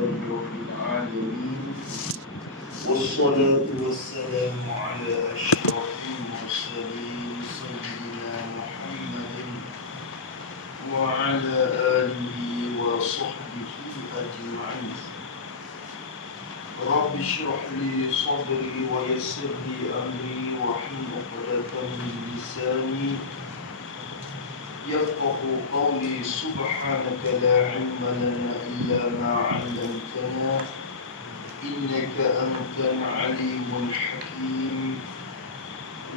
لله رب العالمين والصلاة والسلام على أشرف المرسلين سيدنا محمد وعلى آله وصحبه أجمعين. رب اشرح لي صدري ويسر لي أمري واحلل عقدة من لساني يفقه قولي. سبحانك لا علم لنا إلا ما علمتنا إنك أنت العليم الحكيم.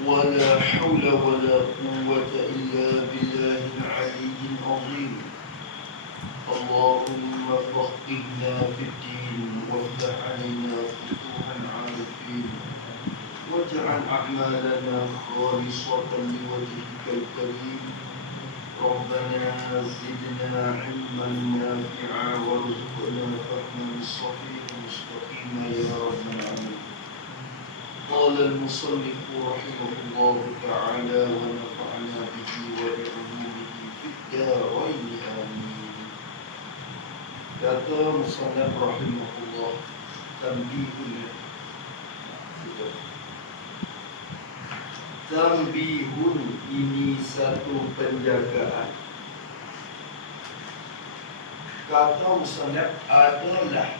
ولا حول ولا قوة إلا بالله العلي العظيم. اللهم فقهنا في الدين وافتح علينا فتوح العارفين واجعل أعمالنا خالصة لوجهك الكريم. ربنا زدنا علما نافعا وارزقنا فهما صحيحا مستقيما يا رب العالمين. قال المصنف رحمه الله تعالى ونفعنا به وبعلومه في الدارين آمين. Kata musannaf rahimahullah, tambihun ini satu penjagaan. Kata musannaf adalah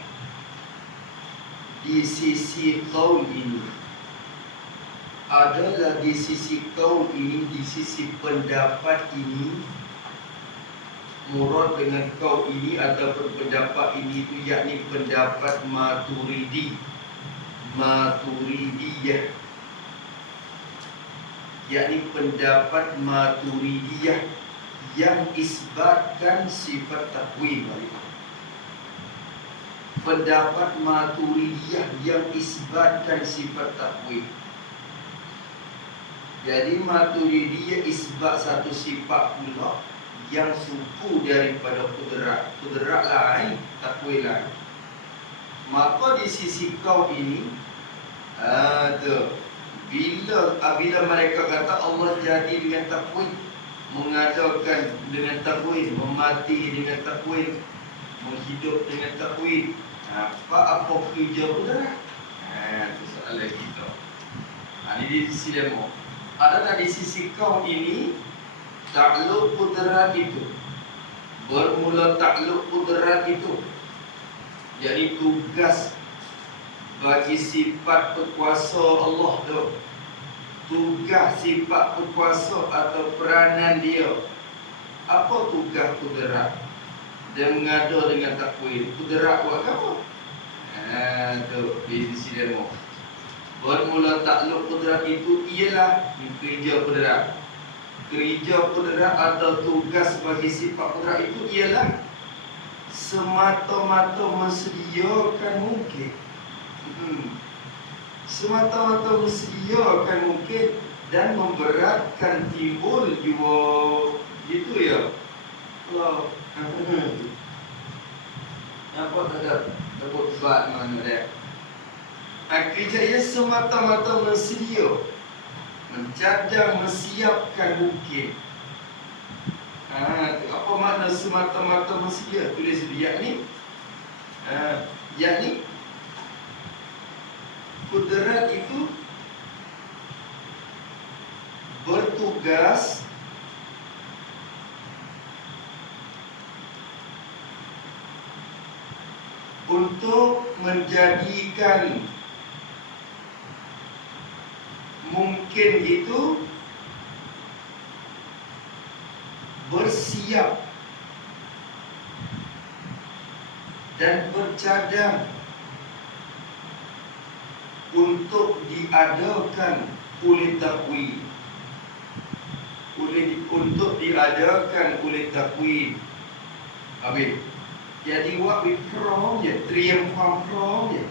di sisi qaul ini, adalah di sisi qaul ini, di sisi pendapat ini. Murad dengan qaul ini ataupun pendapat ini itu yakni pendapat Maturidiyah, yakni pendapat Maturidiyah yang isbatkan sifat takwin. Pendapat Maturidiyah yang isbatkan sifat takwin. Jadi Maturidiyah isbat satu sifat pula yang suku daripada kudrat lain, takwin lain. Maka di sisi kau ini Bila mereka kata Allah jadi dengan takwin, mengadakan dengan takwin, memati dengan takwin, menghidup dengan takwin, apa kerja kudrat? Itu soalan kita. Ini di sisi demo. Adakah di sisi kau ini takluk kudrat itu, bermula takluk kudrat itu, jadi tugas bagi sifat berkuasa Allah tu, tugas sifat berkuasa atau peranan dia. Apa tugas kudrat? Dia mengada dengan takwin. Kudrat buat apa? Tu di sisi demo. Bermula takluk kudrat itu ialah kerja kudrat. Kerja kudrat atau tugas bagi sifat kudrat itu ialah semata-mata mensediakan mungkin. Semata-mata mensediakan mungkin dan memberatkan timbul jua. Gitu ya. Allah. Apa tak sebut sebab mana dia? Kerjanya semata-mata mensedia, mencadang, mensiapkan mungkin. Apa makna semata-mata mensedia? Tulis dia yakni kudrat itu bertugas untuk menjadikan mungkin itu bersiap dan bercadang untuk diadakan oleh takwin, untuk diadakan oleh takwin. Habis. Jadi what we from je, trium from je.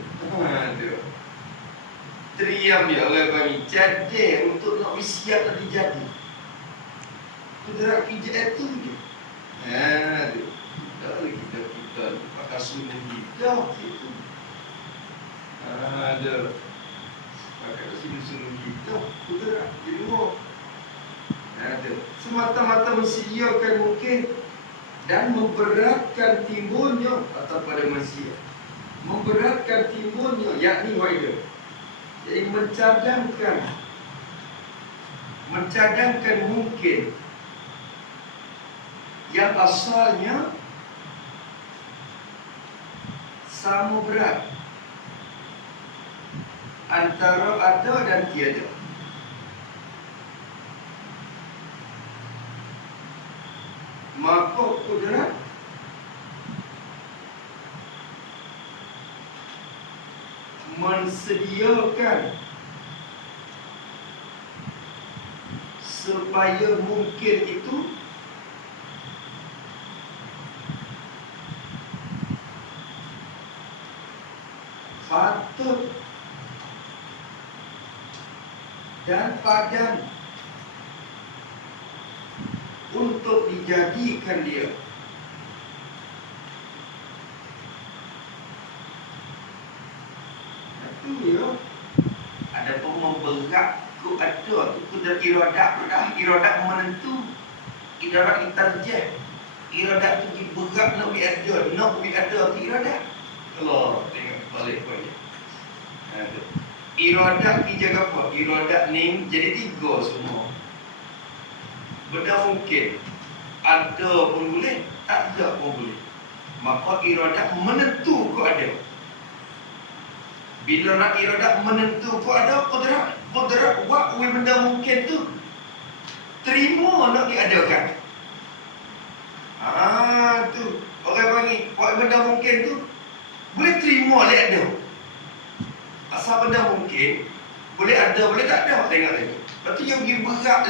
Trium je orang bagi jadi untuk nak siap nak dijadi. Kudrat kerja itu je. Kita pakai sunnah kita itu. Ada pakai sunnah kita, kudrat di luar. Semata-mata mensediakan mungkin dan memberatkan timbulnya atau pada manusia. memberatkan timbulnya, yakni waidah. Jadi mencadangkan mungkin yang asalnya sama berat antara ada dan tiada. Maka kudrat mensediakan supaya mungkin itu patut dan padan untuk dijadikan dia. Itu ya. Ada pun memberat ku ada tu kudrat iradat dah. Iradat menentu. Iradat interjeh. Iradat tu diberat nak we ada, nak we ada tu iradat. Kalau tengok balik pada. Iradat dijaga apa? Iradat ni jadi tiga semua. Benda mungkin ada pun boleh, tak ada pun boleh. Maka iradat menentu kau ada. Bila nak iradat menentu kau ada, kudrat buat benda mungkin tu terima nak diadakan. Tu orang panggil buat benda mungkin tu boleh terima boleh ada. Asal benda mungkin boleh ada, boleh tak ada. Tengok. Lepas tu yang pergi berat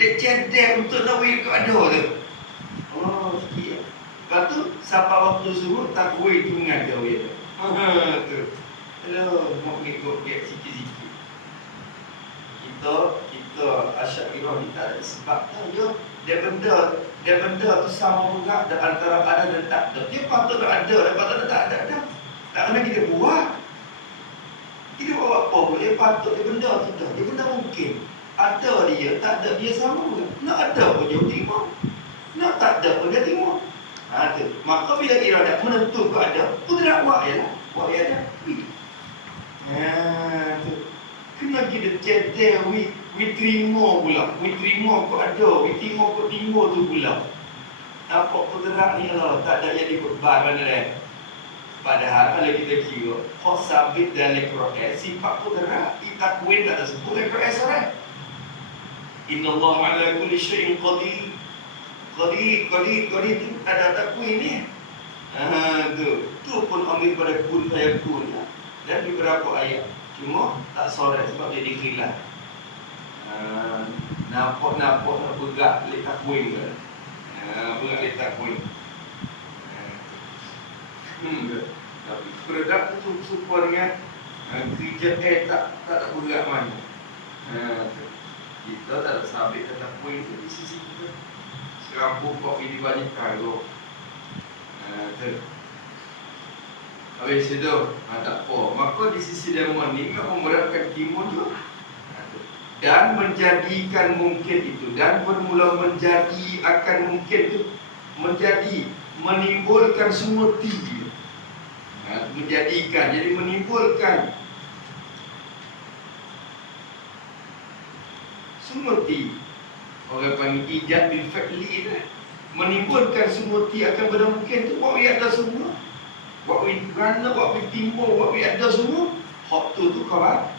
lek cedek untuk nak wih ke ada tu. Oh, sikit. Lepas tu sampai waktu suruh tak wih tu mengajar wih tu. Tu. Hello, mau ikut dia sikit-sikit. Kita Asy'ariyah ni tak ada sebab tu dia benda tu sama berat antara ada dan tak ada. Dia patut ada, dan patut tak ada dah. Tak kena kita buat. Kita buat apa pun, dia patut, dia benda tu dah. Dia benda mungkin. Ada dia, tak ada dia sama juga. Nak ada pun dia terima. Nak tak ada pun dia terima. Tu. Maka bila iradat menentu kau ada, kudrat buat je lah. Buat je ada. Tu. Kena kita cedek, we terima pula. We terima kau ada, we terima kau timur tu pula. Nampak kudrat ni lah, tak ada yang dibeban mana dah. Padahal kalau kita kira hak sabit dalam Quran sifat kudrat takwin tak tersebut dalam Quran surah Innallaha ala kulli syai'in qadir. Qadir tu ada takwin ni. Tu pun ambil pada kun fayakun dan beberapa ayat. Cuma tak solat sebab dia dikhilaf. Nampak nak bergerak lek takwin ke. Bergerak lek takwin. Tapi produk tu super dengan kerja tak berat mana. Kita tak ada sabit tentang poin tu di sisi kita. Serabut kok ini banyak kalau. Habis itu tak apa. Maka di sisi demo ni nak memberatkan timun tu dan menjadikan mungkin itu dan bermula menjadi akan mungkin tu menjadi menimbulkan sumuti. Menjadikan, jadi menimbulkan sumuti. Orang panggil ijad bil fa'li tu. Menimbulkan sumuti akan benda mungkin tu. Buat ada semua. Buat kerana, buat timbul, buat ada semua. Hak tu kawan.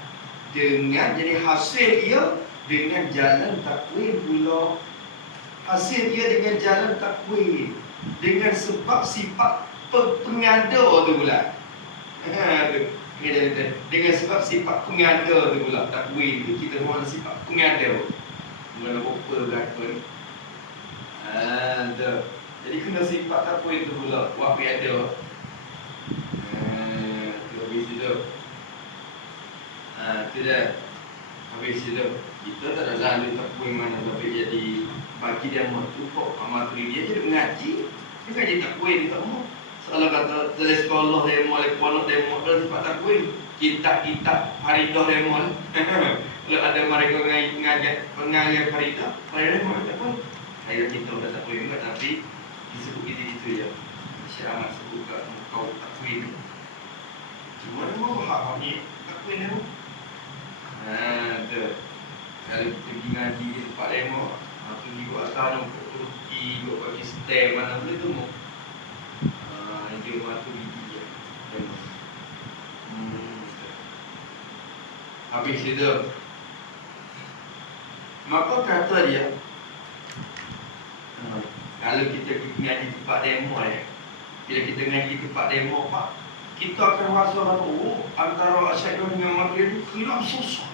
Dengan jadi hasil ia dengan jalan takwin pula. Hasil ia dengan jalan takwin. Dengan sebab sifat pengada tu pula. Dengan sebab sifat pengada tu pula. Takwin tu kita mahu sifat pengada. Mana rupa berapa ni. Jadi kena sifat takwin tu pula. Buat ada. Habis itu. Itu dah. Habis itu. Kita tak ada lalu takwin mana. Tapi jadi bagi dia mahu cukup amatri dia jadi mengaji. Dia kaji takwin tak mahu. Kalau kata dari sekolah demo, pondok demo, ada sifat takwin. Kitab-kitab haridah demo. Kalau ada mereka pengajar haridah, haridah demo tak pun. Haridah kita dah takwin juga, tapi disebut gitu-gitu ya. Syarat sebut kat kau takwin. bahak ni takwin ni. Tu. Kalau kita pergi ngaji di tempat demo, pergi buat atas tu, Turki, buat Pakistan, mana boleh tu mau. Dia Maturidi je. Demo. Habis itu, maka kata dia, kalau kita ngaji di tempat demo bila kita ngaji di tempat demo, Pak, kita akan rasa antara Asy'ariyah dengan Maturidiyah khilaf susah.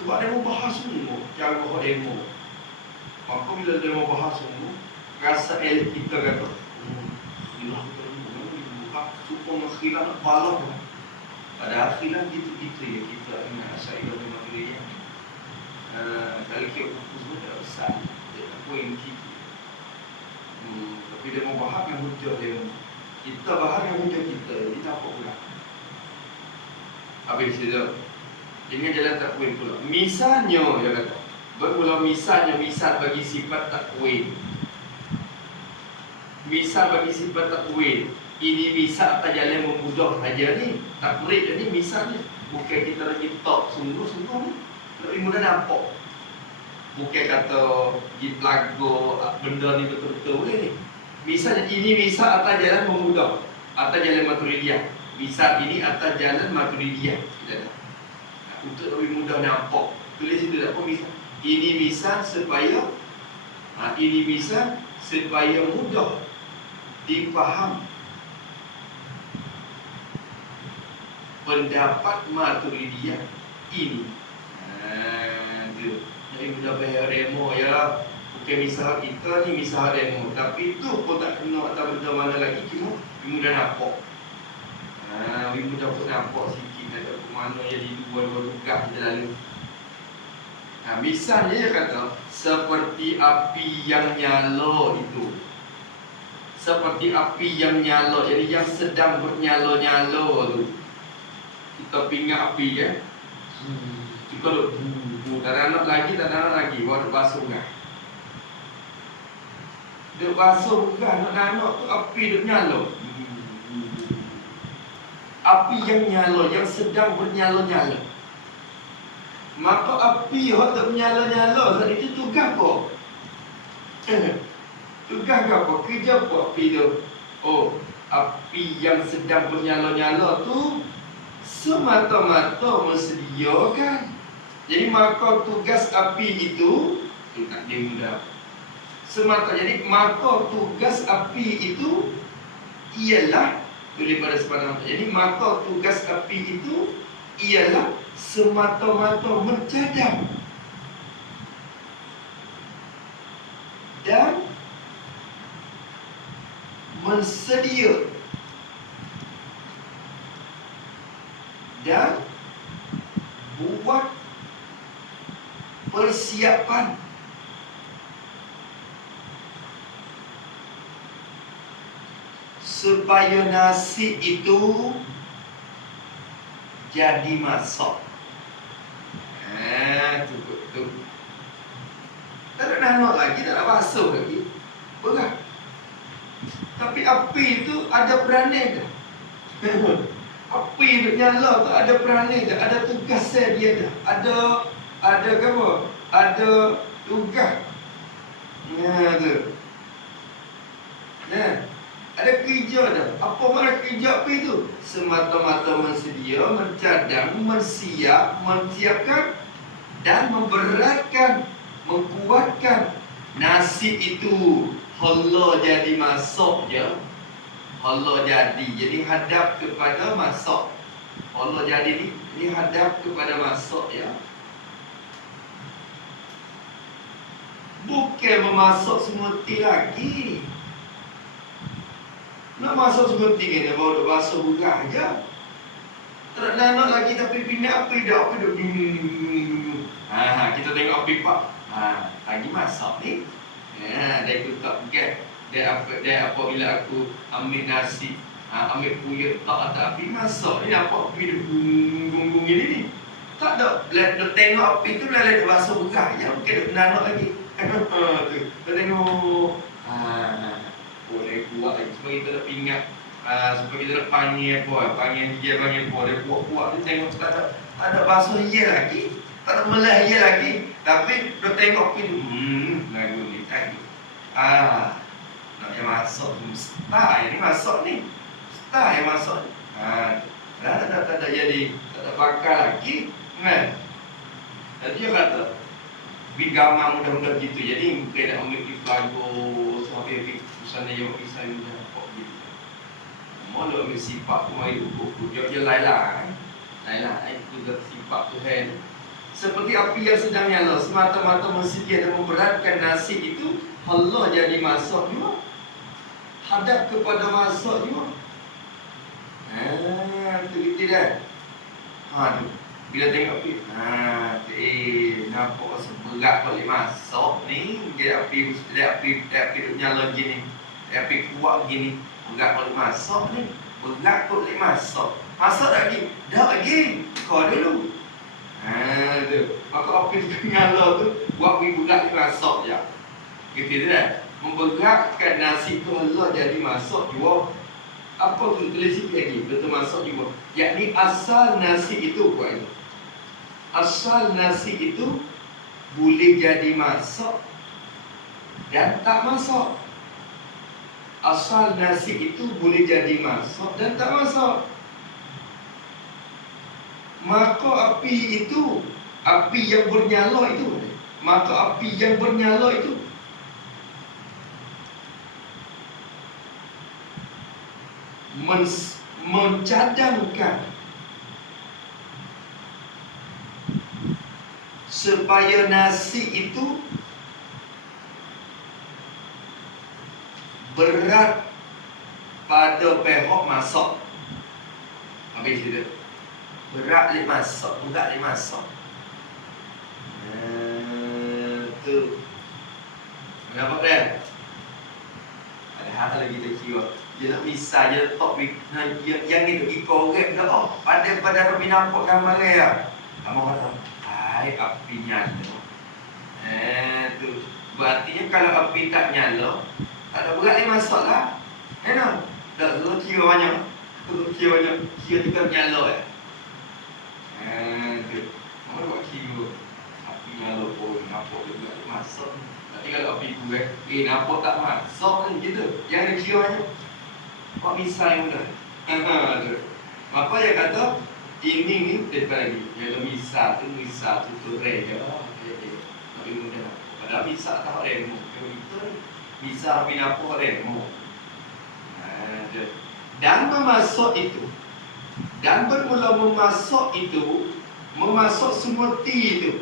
Sebab demo bahas semua cara demo. Maka bila demo bahas semua, rasa elit kita kata, khilaf buka supaya khilaf balak. Padahal khilaf gitu-gitu ya kita ingat Asy'ariyah dengan Maturidiyah. Kalau kita fokus pun tak besar, dia tak poin kita. Tapi dia mau bahas yang hujah dia. Kita bahas yang hujah kita, dia tak apa pula. Habis itu, dengan jalan takwin pula. Misalnya, dia kata, bermula misalnya, misal bagi sifat takwin. Misal bagi sifat takwin. Ini misal tak jalan memudah aja ni. Takwin ni misalnya. Bukan kita lagi top sungguh-sungguh ni. Lebih mudah nampak. Bukan kata di pelago benda ni betul-betul boleh ni. Misalnya ini misal atas jalan memudah, atas jalan Maturidiyah. Misal ini atas jalan Maturidiyah. Untuk lebih mudah nampak, tulis itu apa misal. Ini misal supaya ini misal supaya mudah difaham pendapat Maturidiyah ini. Jadi mudah bayar demo ya. Bukan misal kita ni misal demo, tapi itu pun tak kena atau benda mana lagi, cuma mudah nampak. Mudah pun nampak sikit ada mana yang di dua-dua tukar kita lalu. Misalnya dia kata seperti api yang nyala itu. Seperti api yang nyala, jadi yang sedang bernyala-nyala tu. Kita pingat api kan. Kita tak ada anak lagi, baru basuh kan. Dia basuh kan, anak-anak tu api dia nyala. Api yang nyala, yang sedang bernyala-nyala. Maka api yang tak bernyala-nyala, saat itu tugas apa? Tugas apa? Kerja apa api tu? Oh, api yang sedang bernyala-nyala tu semata-mata mensediakan. Jadi maka tugas api itu tak mudah. Semata jadi maka tugas api itu ialah daripada sepanjang. Jadi maka tugas api itu ialah semata-mata mencadang dan mensedia dan buat persiapan supaya nasi itu jadi masak. Tu. Tak ada nanok lagi, tak ada basuh lagi. Berat. Tapi api itu ada peranan ke? Api itu nyala tu ada peranan ke? Ada tugasnya dia dah. Ada apa? Ada tugas. Tu. Ada kerja dah. Apa makna kerja api itu? Semata-mata mensedia, mencadang, mensiapkan dan memberatkan, mengkuatkan nasi itu. Allah jadi masak je. Allah jadi hadap kepada masak. Allah jadi ni hadap kepada masak ya. Bukan memasak semeti lagi. Nak masak semeti kena bawa basuh buka aja. Tak nak lagi tapi pindah api dah. Kita tengok api pak. Lagi masak ni. Dia tutup bukan. Dia apabila aku ambil nasi, ambil puyuh tak ada api masak. Ni apa api dia gung ini ni. Tak ada. Dia tengok api tu dia basuh buka aja. Bukan dia nak lagi. Tu. Dia tengok. Boleh kuat lagi. Cuma kita nak ingat Seperti kita nak panggil apa, panggil hijau, panggil apa, dia kuat-kuat, dia tengok tak ada basuh hijau lagi, tak ada melah hijau lagi, tapi dia tengok pin, lagu ni tadi. Nak yang masuk tu, star yang ni masuk ni, star yang masuk ni. Tak ada jadi, tak ada bakal lagi, kan? Jadi dia kata, bigama mudah-mudah gitu, jadi mungkin nak ambil lagu, sampai sana yang bisa mudah kok gitu. Mula ambil sifat tu mari ukur dia lain-lain. Lain-lain itu sifat Tuhan. Seperti api yang sedang nyala, semata-mata bersedia dan memberatkan nasib itu, Allah jadi masuk juga. Hadap kepada masuk juga. Tu gitu dah. Tu. Bila tengok api, nampak seberat boleh masuk ni. Dia api duk nyala gini. Api kuat gini. Berat boleh masuk ni. Berat boleh masuk. Masuk lagi. Dah lagi. Kau dulu. Tu. Maka api tu nyala tu, buat berat masuk je. Gitu dah. Memberatkan nasib tu Allah jadi masuk juga. Apa tu tulis sikit lagi? Betul masuk juga. Yakni asal nasi itu buat ini. Asal nasi itu boleh jadi masuk dan tak masuk. Asal nasi itu boleh jadi masuk dan tak masuk. Maka api itu, api yang bernyala itu, maka api yang bernyala itu mencadangkan supaya nasi itu berat pada pihak masak. Habis itu berat le masak, berat le masak. Tu. Nampak dah? Ada hal lagi kita kira. Dia nak misal, dia letak yang itu dikorek dah. Oh, pada Rabbi nampak gambar dia. Kamu kata, hai api nyala. Tu. Berarti kalau api tak nyala, tak ada berat dia masak lah. Tak? Tak kira banyak. Kira tu kan nyala. Tu. Kamu buat kira. Api nyala pun, nampak dia berat dia masak. Tapi kalau api tu nampak tak masak kan gitu. Yang ada kiranya. Kok misal yang mudah. Maka dia kata ini ni depan lagi. Yang misal tu turai je. Tapi mudah. Padahal misal tak remo. Misal binapa remo. Dan memasuk itu. Dan bermula memasuk itu, memasuk semua ti itu.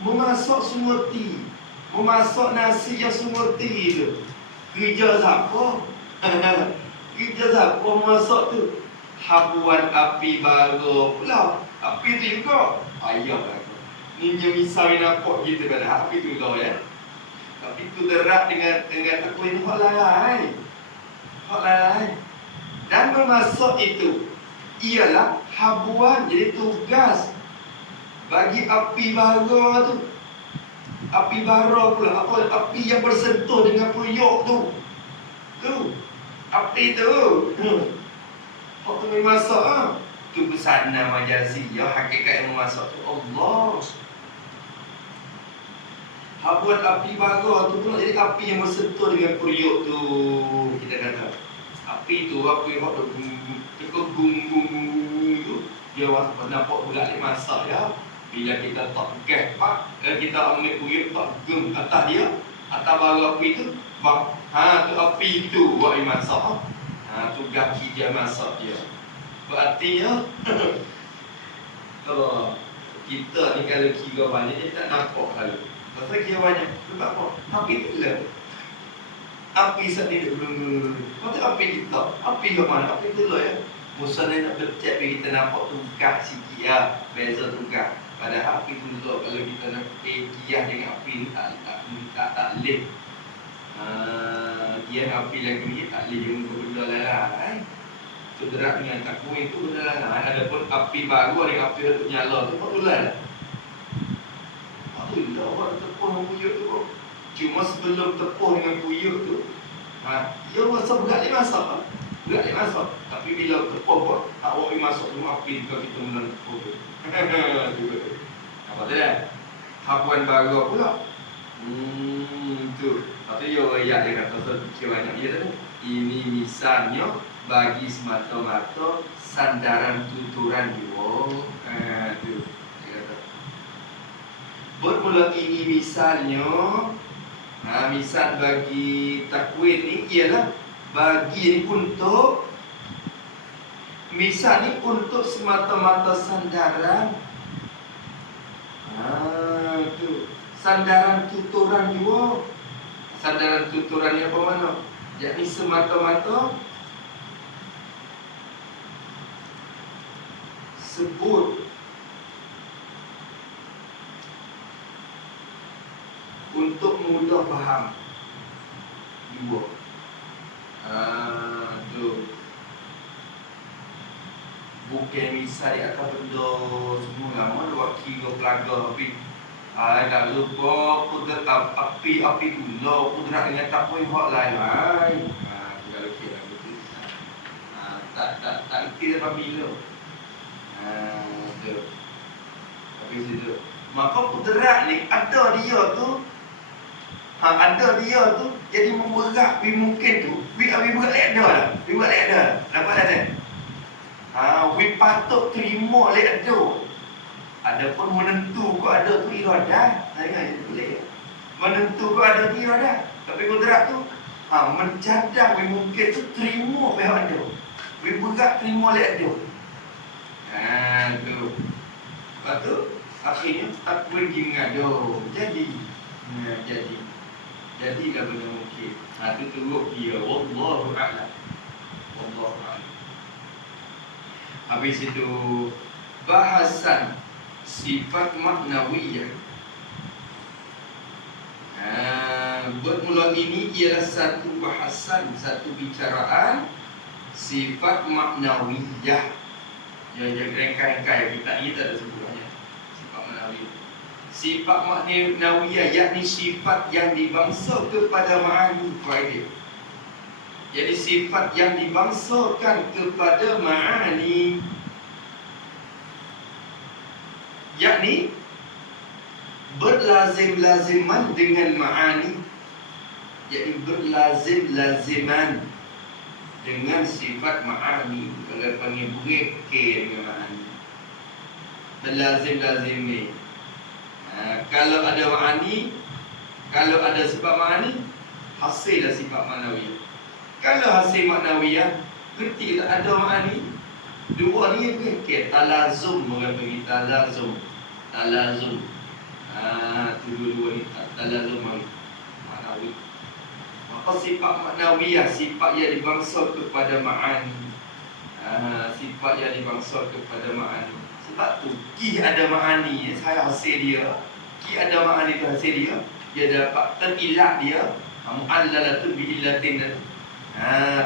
Memasuk semua ti. Memasuk nasi yang semua ti itu. Kerja siapa? Kerja siapa masak tu? Habuan api baru pula. Api tu juga. Ayah lah. Ninja misalnya nampak gitu kan. Api tu juga ya. Api tu derak dengan aku ini hak lain. Hak lain. Dan bermaksud itu ialah habuan, jadi tugas bagi api bara tu. Api bara pula, apa? Api yang bersentuh dengan periuk tu. Tu. Api tu. Hak tu memasak tu pesana majaziyah, hakikat yang memasak tu Allah. Habuan api bara tu pula jadi api yang bersentuh dengan periuk tu. Kita kata api tu, api hak tu gung tu dia nampak berat dia masak ya. Bila kita tak gas pak, kita ambil periuk tak gem atas dia, atas bara api tu, tu api tu buat dia masak. Tu gaki dia masak dia. Berarti ya kalau kita ni kalau kira banyak dia tak nampak kali. Pasal kira banyak, sebab apa? Api tu lah. Api sendiri dulu. Lepas tu api kita. Api ke mana? Api tu lah ya. Musa ni nak bercek kita nampak tungkah sikit ya. Beza tungkah. Padahal api tu dulu kalau kita nak kiah dengan api ni tak leh. Kiah api lagi ni tak leh dia benda lain. Cedera dengan takwa itu benda lain. Adapun api baru dengan api yang nyala tu betulan. Betul lah orang tepuh dengan kuyuk tu. Cuma sebelum tepuh dengan kuyuk tu, Dia rasa berat dia masak. Berat dia masak. Tapi bila terpopot, tak awak masuk semua api kalau kita menang terpopot. Apa tu dah? Hapuan baru pula. Tu. Tapi dia rakyat dia kata fikir banyak dia tu. Ini misalnya bagi semata-mata sandaran tuturan dia. Tu. Dia kata. Bermula ini misalnya, misal bagi takwin ni ialah bagi ni untuk misal ni untuk semata-mata sandaran. Tu sandaran tuturan juga. Sandaran tuturan ni apa mana? Yakni semata-mata sebut untuk mudah faham dua. Tu bukan misal akan benda semua lama dua kira pelaga habis. Tak lupa kudrat api gula kudrat dengan takwin hak lain. Tidak kira betul. Tak kira pamila. Tu. Habis itu. Maka kudrat ni ada dia tu. Ada dia tu jadi memberat mungkin tu. Berat lek ada dah. Berat lek ada. Dapat dah tak? Patut terima lek ada. Adapun menentu kau ada tu iradah. Tengok boleh. Menentu kau ada tu iradah. Tapi kudrat tu mencadang mungkin tu terima pihak ada. Berat terima lek ada. Tu. Lepas tu akhirnya tak pergi ngado. Jadilah benda mungkin. Tu turut dia. Wallahu a'lam. Wallahu a'lam. Habis itu bahasan sifat maknawiyah. Bermula ini ialah satu bahasan, satu bicaraan sifat maknawiyah. Yang rengkai-rengkai kita ni tak ada sebuahnya. Sifat maknawiyah. Sifat maknawiyah yakni sifat yang dibangsa kepada ma'ani faedah. Jadi sifat yang dibangsakan kepada ma'ani, yakni berlazim-laziman dengan ma'ani, yakni berlazim-laziman dengan sifat ma'ani. Kalau panggil bereke dengan ma'ani, berlazim-lazim ni. Kalau ada ma'ani, kalau ada sifat ma'ani, hasillah sifat maknawiyah. Kalau hasil maknawiyah, kerti tak ada ma'ani, dua ni bereke. Talazum, orang panggil talazum. Tu dua-dua ni talazum maknawi. Maka sifat maknawiyah, sifat yang dibangsa kepada ma'ani. Sifat yang dibangsa kepada ma'ani. Sebab tu ki ada ma'ani, saya hasil dia. Ki ada ma'ani tu hasil dia. Dia dapat terilat dia. Mu'allalatun bi'illatin.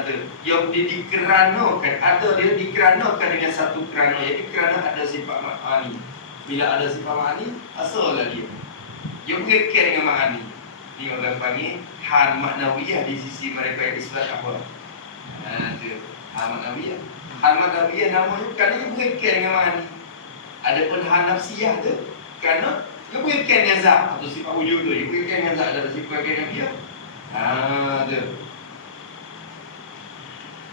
Tu yang dikeranakan, ada dia dikeranakan dengan satu kerana. Jadi kerana ada sifat ma'ani. Bila ada sifat ma'ani, asallah dia. Dia berkait dengan ma'ani. Ni orang panggil hal maknawiyah di sisi mereka yang isbat apa? Tu hal maknawiyah. Hal maknawiyah namanya kerana dia berkait dengan ma'ani. Adapun hal nafsiyah tu kerana dia berkait dengan zat atau sifat wujud tu. Dia berkait dengan zat, ada sifat dengan dia. Tu.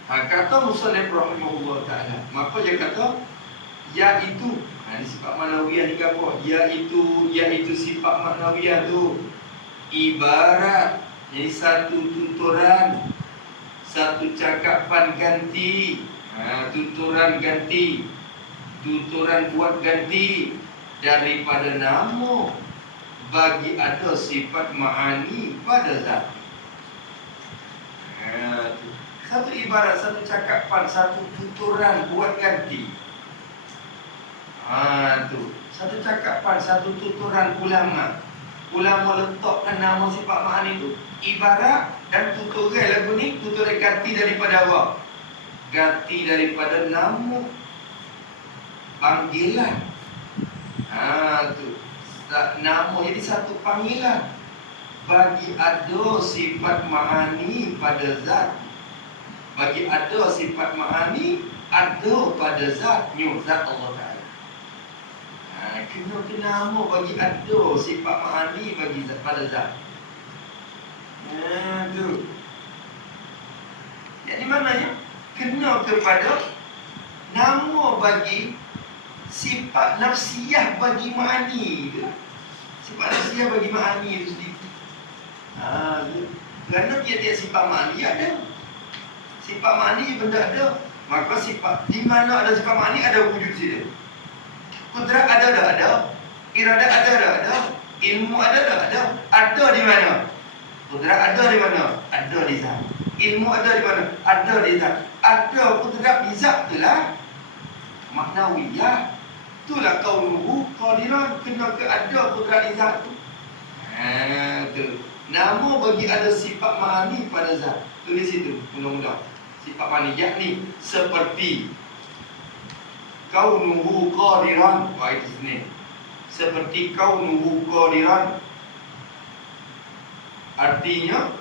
Kata Musannif rahimahullah ta'ala, maka dia kata iaitu, ini sifat maknawiyah ni apa? Iaitu sifat maknawiyah tu ibarat, jadi satu tuturan, satu cakapan ganti, tuturan ganti, tuturan buat ganti daripada nama bagi ada sifat ma'ani pada zat. Satu ibarat, satu cakapan, satu tuturan buat ganti. Tu satu cakapan, satu tuturan ulama. Ulama letakkan nama sifat ma'ani itu ibarat dan tuturan lagu ni, tuturan ganti daripada apa? Ganti daripada nama panggilan. Tu nama jadi satu panggilan. bagi ada sifat ma'ani pada zat. Bagi ada sifat ma'ani ada pada zatnya, zat Allah Ta'ala. Kena nama bagi ada sifat ma'ani bagi zat, pada zat. Tu. Jadi maknanya kena kepada nama bagi sifat nafsiyah bagi ma'ani tu. Sifat nafsiyah bagi ma'ani itu sendiri. Kerana tiap-tiap sifat ma'ani ada. Sifat ma'ani benda ada. Maka sifat, di mana ada sifat ma'ani ada wujud situ. Kudrat ada dah ada. Iradat ada dah ada. Ilmu ada dah ada. Ada di mana? Kudrat ada di mana? Ada di zat. Ilmu ada di mana? Ada di zat. Ada kudrat di zat itulah maknawiyah. Itulah kaunuhu qadiran, kena ke ada kudrat di zat tu. Tu. Nama bagi ada sifat ma'ani pada zat. Tulis itu mula-mula. Sifat ma'ani yakni seperti kaunuhu qadiran. Itu sini. Seperti kaunuhu qadiran. Artinya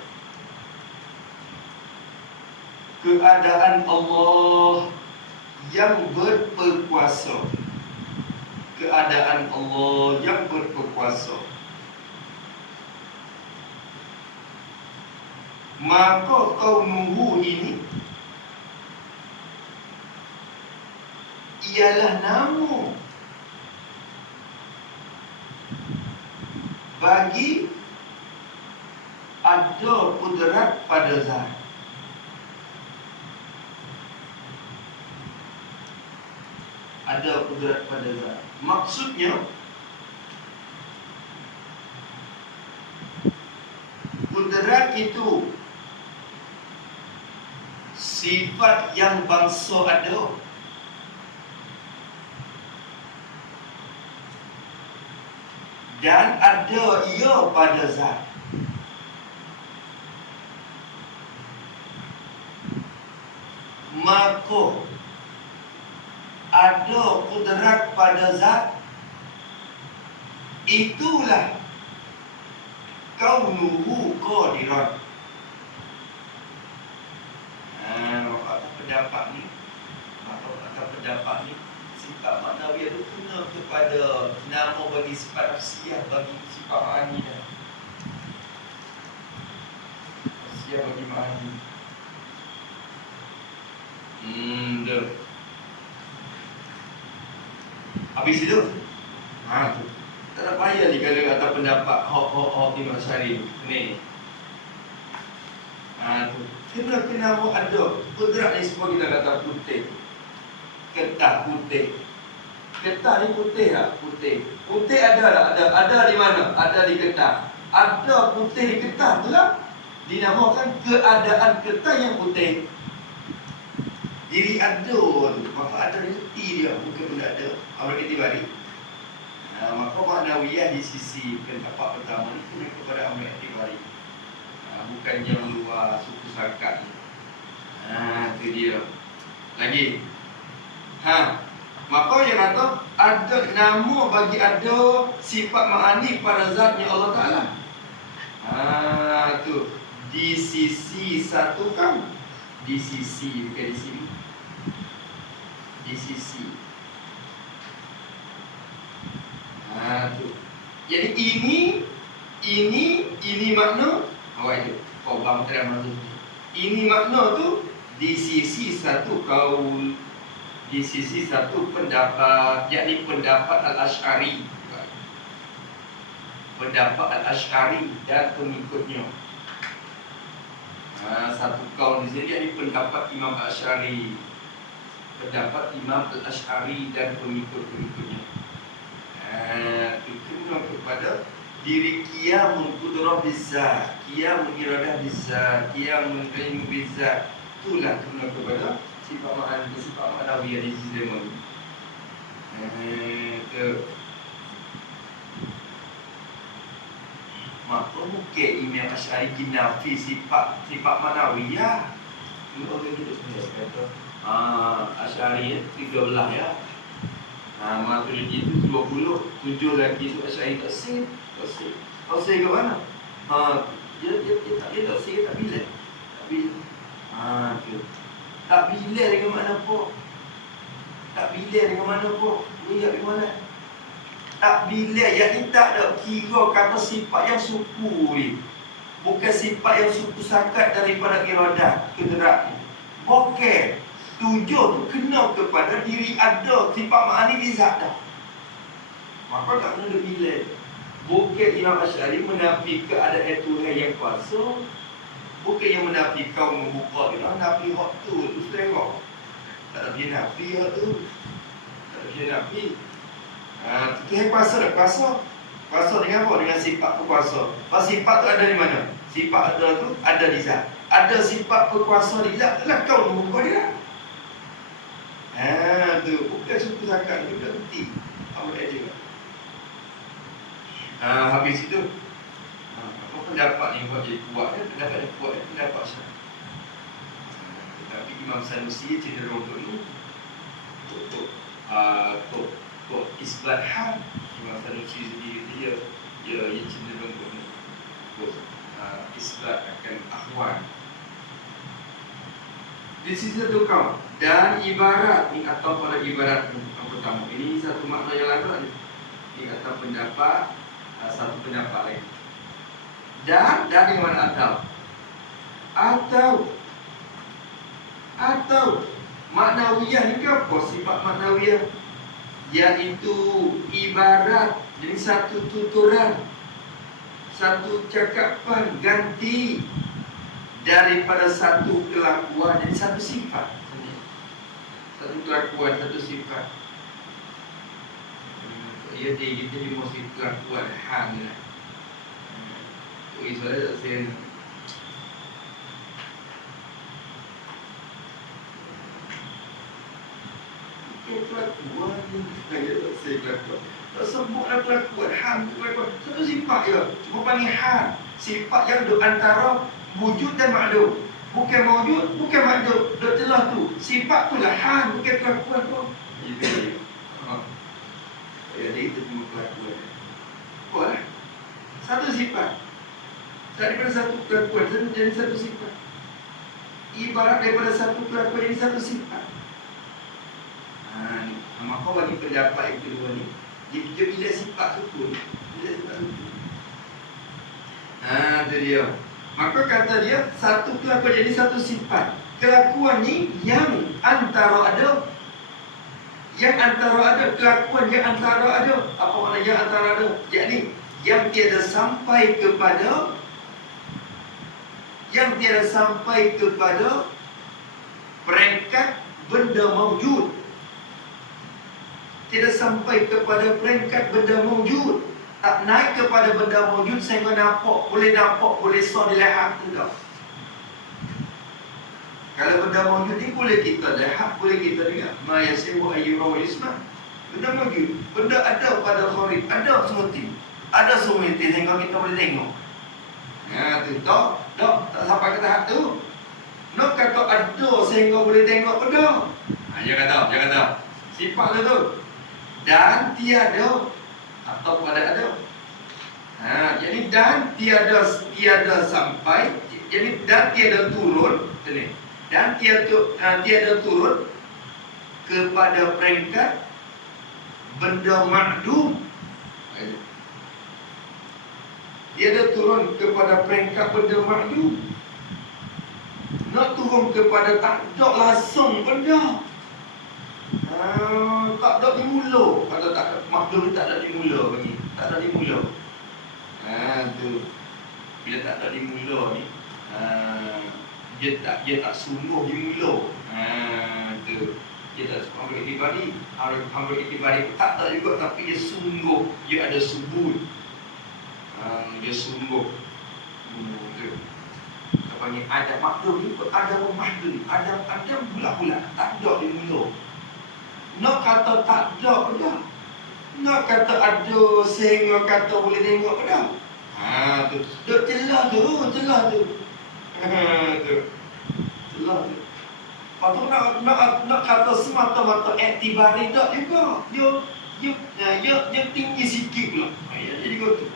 keadaan Allah yang berkuasa. Keadaan Allah yang berkuasa. Maka kaunuhu ini ialah nama bagi ada kudrat pada zat. Ada kudrat pada zat. Maksudnya kudrat itu sifat yang bangsa ada. Dan ada ia pada zat. Maka ada kudrat pada zat, itulah kaunuhu qadiran. Maka pendapat ni, sifat maknawiyah itu kena kepada nama bagi sifat nafsiyah bagi sifat ma'ani dah. Nafsiyah bagi ma'ani. Dah. Habis itu? Tu. Tak ada payah ni kalau kata pendapat hok Imam Syarif ni. Tu. Kena nama ada. Kudrat ni semua kita kata putih. Ketah putih. Ketah ni putih tak? Putih. Putih ada tak? Ada di mana? Ada di ketah. Ada putih di ketah tu lah. Dinamakan keadaan ketah yang putih. Diri ada tu. Maka ada reti dia. Bukan benda ada. Amr I'tibari. Maka maknawiyah di sisi pendapat pertama ni kena kepada Amr I'tibari. Bukan yang luar suku sakat ni. Itu dia. Lagi. Maka yang kata ada nama bagi ada sifat ma'ani pada zatnya Allah Ta'ala. Tu. Di sisi satu kan? Di sisi, bukan di sini. Di sisi. Tu. Jadi ini makna. Awak itu. Faham tak makna tu. Ini makna tu di sisi satu kaul, di sisi satu pendapat, yakni pendapat Al-Asy'ari. Pendapat Al-Asy'ari dan pengikutnya. Satu kaul di sini yakni pendapat Imam Al-Asy'ari. Pendapat Imam Al-Asy'ari dan pengikut-pengikutnya. Itu kepada diri qiyamun qudrah bizzat, qiyamun iradah bizzat, qiyamun ilmu bizzat. Itulah kena kepada sifat ma'ani, sifat ma'nawiyah di sisi zaman. Maka mungkin Imam Asy'ari nafi sifat ma'nawiyah. Itu orang gitu kata. Asy'ari 13 ya. Maturidi itu 20, 7 lagi tu Asy'ari tak sih ke mana? Dia tak say, tak bila. Tak bila. Tu. Tak bila dengan mana pun. Tak bila dengan mana pun. Lihat di mana. Tak bila, yang ni tak ada kira kata sifat yang suku ni. Bukan sifat yang suku sakat daripada iradah, keterak. Bukan. Tujuh tu kena kepada diri ada sifat ma'ani di zat dah. Maka tak kena bila. Bukan Imam Asy'ari menafi keadaan Tuhan yang kuasa. Bukan yang menafi kau membuka dia. Nafi hak tu setengah. Tak ada dia nafi hak tu. Tak ada dia nafi. Tuhan kuasa tak? Kuasa dengan apa? Dengan sifat berkuasa. Sifat tu ada di mana? Sifat ada tu ada di zat. Ada sifat berkuasa di zat, itulah kau membuka dia. Tu bukan suku zakat, dia bukan erti. Apa dia? Habis itu apa pendapat ni buat jadi kuat kan? Pendapat yang kuat ni pendapat Syafi'i. Tetapi Imam Sanusi cenderung untuk isbat hal. Imam Sanusi sendiri dia cenderung untuk isbat akan ahwal. Di sisi satu kaum dan ibarat ni atau pada ibarat yang pertama ini satu makna yang lain. Ini kata pendapat satu pendapat lain. Dan dengan mana atau maknawiyah ni ke apa? Sifat maknawiyah iaitu ibarat jadi satu tuturan, satu cakapan ganti daripada satu kelakuan jadi satu sifat. Satu kelakuan, satu sifat. Ia kita di mesti kelakuan hang lah. Saya kelakuan saya kelakuan. Tak sebutlah kelakuan hang kelakuan. Satu sifat je. Cuma panggil hang. Sifat yang duduk antara wujud dan makdum. Bukan wujud, bukan makdum. Duduk celah tu. Sifat tu lah hang, bukan kelakuan tu. Itu. Jadi itu cuma kelakuan. Buatlah. Satu sifat. Daripada satu kelakuan jadi satu sifat. Ibarat daripada satu kelakuan jadi satu sifat. Maka bagi pendapat yang kedua ni, dia bila sifat sukun. Bila sifat sukun. Itu dia. Maka kata dia satu kelakuan jadi satu sifat. Kelakuan ni yang antara ada. Yang antara ada, kelakuan yang antara ada. Apa makna yang antara ada? Yakni yang tiada sampai kepada peringkat benda mawjud. Tidak sampai kepada peringkat benda mawjud. Tak naik kepada benda mawjud sehingga boleh sah dilihat tu tak. Kalau benda mawjud ni boleh kita lihat, boleh kita dengar. Ma yasihu ayyura wa yusma. Benda mawjud, benda ada pada kharib, ada semuti. Ada semuti sehingga kita boleh tengok. Tu tak sampai ke tahap tu. Nak kata ada sehingga boleh tengok benda. Jangan kata. Sifat tu. Dan tiada atau pada ada. Jadi dan tiada sampai. Jadi dan tiada turun. Dan tiada turun kepada peringkat benda makdum. Tiada turun kepada peringkat benda makdum. Nak turun kepada tak ada langsung benda. Tak ada dimula. Kata tak ada makdum tak ada dimula bagi. Tak ada dimula. Tu. Bila tak ada dimula ni, dia tak sungguh dimula. Tu. Dia tak ambil itibari tak juga, tapi dia sungguh, dia ada subut. Dia sungguh. Tu. Kita panggil ada makdum ni, ada mahdum. Ada bulat-bulat, tak ada dimula. Nak kata tak ada pun dah. Nak kata ada sehingga kata boleh tengok pun dah. Tu. Duk celah tu. Tu. Celah tu. Lepas tu nak kata semata-mata iktibari tak juga. Dia tinggi sikit pula. Jadi kot tu.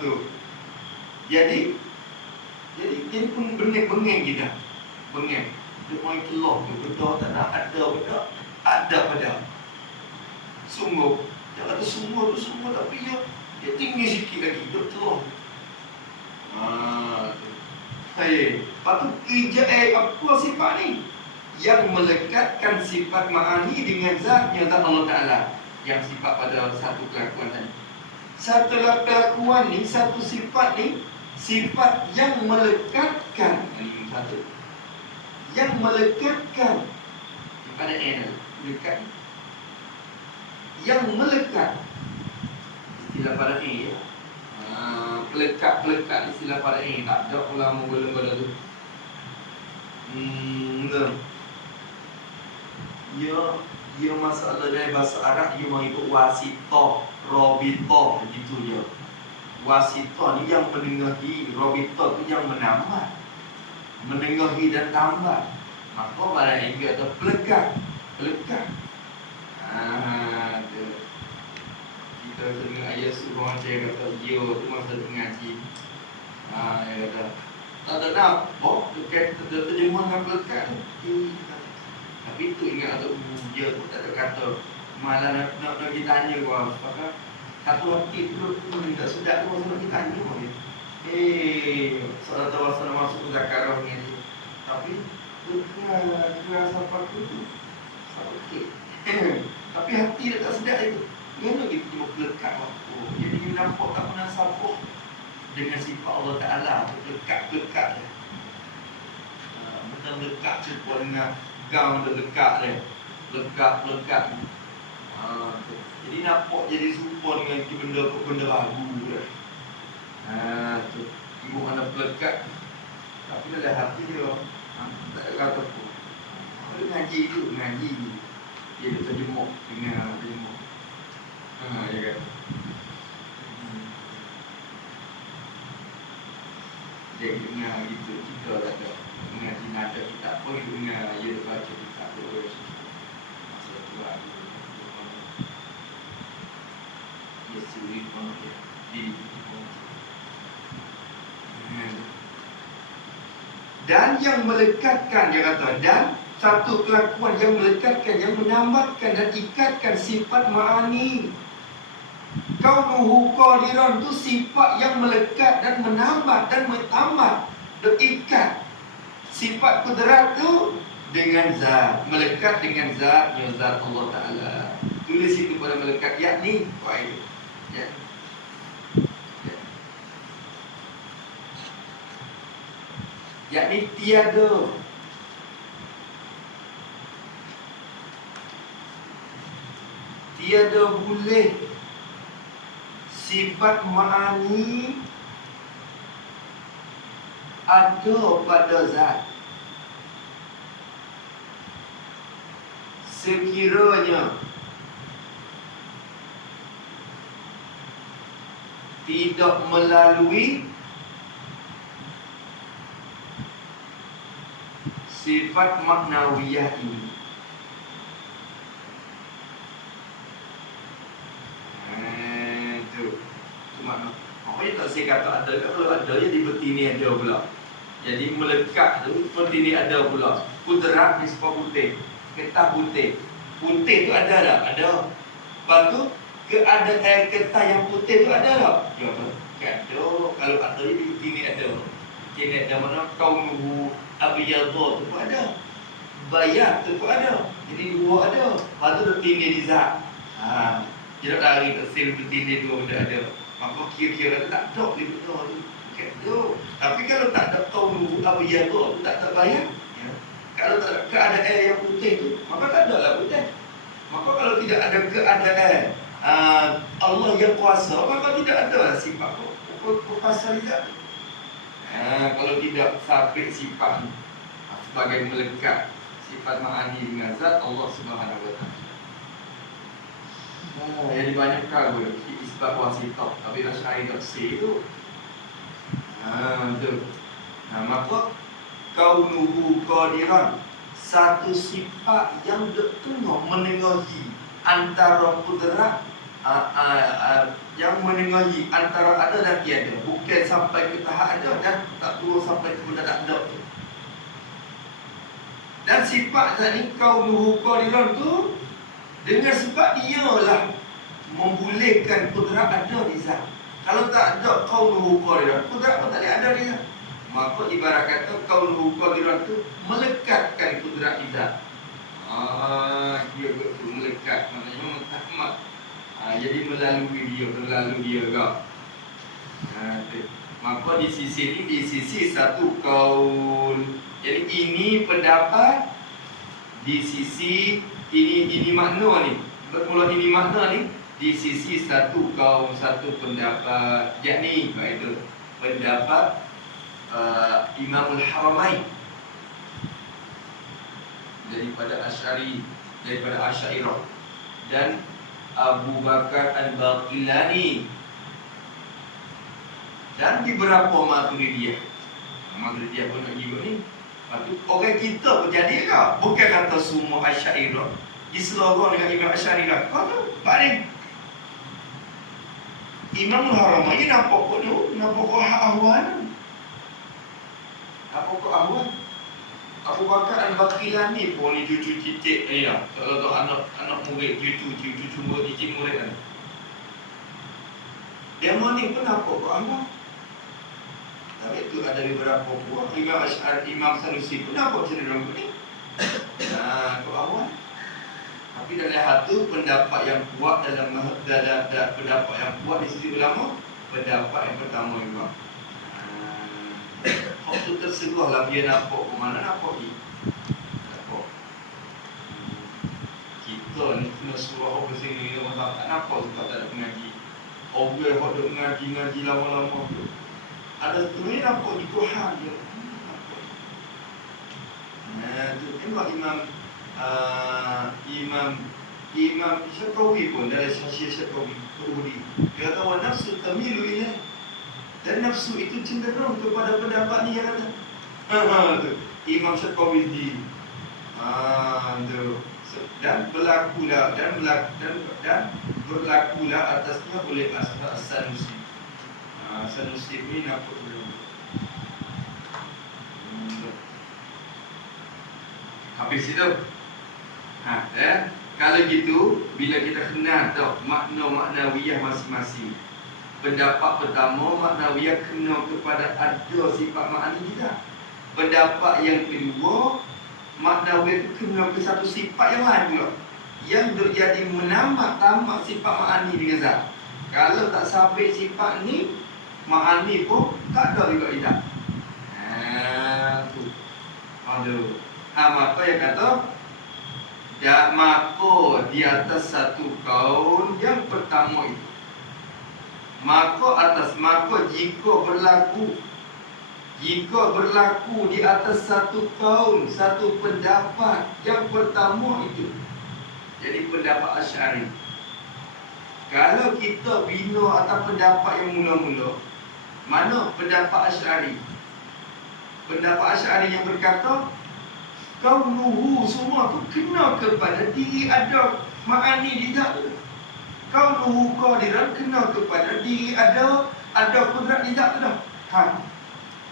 Tu. Jadi pun bengeng kita. Bengeng. Dia main telur tu. Betul tak nak ada betul. Ada pada. Sungguh. Jangan kata sungguh tu sungguh. Tapi dia tinggi sikit lagi. Dia telur. Tu. Lepas tu apa sifat ni? Yang melekatkan sifat ma'ani dengan zatnya zat Allah Ta'ala. Yang sifat pada satu kelakuan tadi. Satu kelakuan ni, satu sifat ni, sifat yang melekatkan. Ini satu. Yang melekatkan pada melekat. Yang melekat. Istilah pada ya. Pelekat istilah pada tak ada ulama belum pada tu. Dia masalah dari bahasa Arab dia mengikut wasitah, robitah begitu je. Wasitah ni yang menengahi, robitah tu yang menambah, menengahi dan tambah. Maka pada ini ada pelekat. Kita dengar ayat surah macam kata dia tu masa mengaji. Dia kata tak ada nak, dekat terjemah dengan pelekat tu. Tapi itu ingat atau dia pun tak ada kata. Malah nak kita tanya kau apakah satu hati tu tak sedap tu masa kita tanya kau. Soalan tawasan masuk ke zakarah ni. Tapi keras apa tu sakit. Tapi hati dia tak sedap itu. Dia nak kita cuma pelekat waktu. Jadi dia nampak tak pernah sabuk dengan sifat Allah Ta'ala. Pelekat dia. Betul lekat cukup dengan gang dekat dia. Lekat. Jadi nampak jadi serupa dengan benda baru dia. Tu. Ibu mana pelekat. Tapi dalam hati dia tak ada kata pun. Dia ngaji. Dia terjemuk dengan terjemuk. Ya kan. Dia dengar gitu, kita tak ada mengaji nada kita pun dengar dia baca kita tu masa tu dia suri pun dia dan yang melekatkan dia kata dan satu kelakuan yang melekatkan, yang menambahkan dan ikatkan sifat ma'ani. Kaunuhu qadiran tu sifat yang melekat dan menambah dan bertambah, berikat. Sifat kudrat tu dengan zat, melekat dengan zatnya zat Allah Ta'ala. Tulis itu pada melekat, yakni yakni tiada boleh sifat ma'ani ada pada zat sekiranya tidak melalui sifat maknawiyah ini. Itu makna. Maknanya tak saya kata ada, kalau ada jadi bertini ada pula. Jadi melekat tu bertini ada pula. Kudrat nisbah putih, ketah putih. Putih tu ada tak? Ada. Lepas tu keadaan ketah yang putih tu ada tak? Ya tak? Ada. Kalau ada jadi bertini ada. Bertini ada mana kaunuhu abiyadha tu pun ada. Bayat tu pun ada. Jadi dua ada. Lepas tu bertini di zat. Dia tak lari tersil bertini dua benda ada. Maka kira-kira tak ada dia betul tu. Tapi kalau tak ada kaunuhu abiyadha tu tak bayat. Ya. Kalau tak ada keadaan yang putih tu, maka tak ada lah putih. Maka kalau tidak ada keadaan Allah yang kuasa, maka tidak ada sifat kuasa tidak. Kalau tidak sabit sifat sebagai melekat sifat ma'ani dengan zat Allah Subhanahu wa Ta'ala. Jadi banyak kali isbat wasitah, tapi Asy'ari tak say tu. Betul. Maka kaunuhu qadiran, satu sifat yang tengah menengahi antara kudrat yang menengahi antara ada dan tiada, bukan sampai ke tahap ada dan tak turun sampai ke benda tak ada. Dan sifat tadi kaunuhu qadiran tu dengan sebab dialah membolehkan kudrat ada di zat. Kalau tak ada kaunuhu qadiran, kudrat pun tak boleh ada di zat. Maka ibarat kata kaunuhu qadiran tu melekatkan kudrat di zat. Dia betul melekat, maknanya mentahmat. Jadi melalui dia kau. Maka di sisi ini, di sisi satu kaul. Jadi ini pendapat, di sisi ini makna ni. Bermula ini makna ni di sisi satu kaum, satu pendapat. Yakni itu pendapat Imamul Haramain daripada Asy'ari, daripada Asy'ariyah, dan Abu Bakar Al-Baqillani, dan di beberapa Maturidiyah. Maturidiyah pun nak juga ni. Lepas tu orang kita pun jadi ke? Bukan kata semua Asy'ariyah diselorong dengan Imam Asy'ariyah. Kau tu baring Imamul Haramain nampak kau tu, nampak kau ahwan. Apa kau ahwan? Abu Bakar Al-Baqillani pun ni cucu cicit ni lah. Kalau anak murid, cucu murid, cicit murid kan. Dia ni pun apa kau ahwan? Tapi itu ada beberapa puak. Imam Sanusi pun apa cenderung ni? Kau ahwan. Tapi dalam satu pendapat yang kuat dalam pendapat yang kuat di sisi ulama, pendapat yang pertama juga. Hak tu terseruahlah dia nampak ke mana nampak ni. Nampak. Kita ni kena suruh orang sini orang tak nampak sebab tak ada pengaji. Orang yang ada ngaji lama-lama tu. Ada sebenarnya nampak di Tuhan dia. Tu tengok Imam Syafrawi pun dalam Syekh Syafrawi dia kata wa nafsu tamilu ilaih, dan nafsu itu cenderung kepada pendapat ni yang kata tu Imam Syafrawi di tu dan berlakulah atasnya oleh Sanusi. Sanusi ni nampak dulu. Habis itu. Kalau gitu, bila kita kenal tahu makna-maknawiyah masing-masing. Pendapat pertama, maknawiyah kena kepada ada sifat ma'ani tidak. Pendapat yang kedua, maknawiyah kena ke satu sifat yang lain pula, yang terjadi menambah tambah sifat ma'ani dengan zat. Kalau tak sampai sifat ni, ma'ani pun tak ada juga tidak. Tu. Aduh. Maka yang kata maka di atas satu kaul yang pertama itu, maka jika berlaku di atas satu kaul, satu pendapat yang pertama itu, jadi pendapat Asy'ari. Kalau kita bina atas pendapat yang mula-mula, mana pendapat Asy'ari? Pendapat Asy'ari yang berkata kaunuhu semua tu kena kepada diri ada ma'ani di zat tu. Kaunuhu qadiran kena kepada diri ada kudrat di zat tu dah.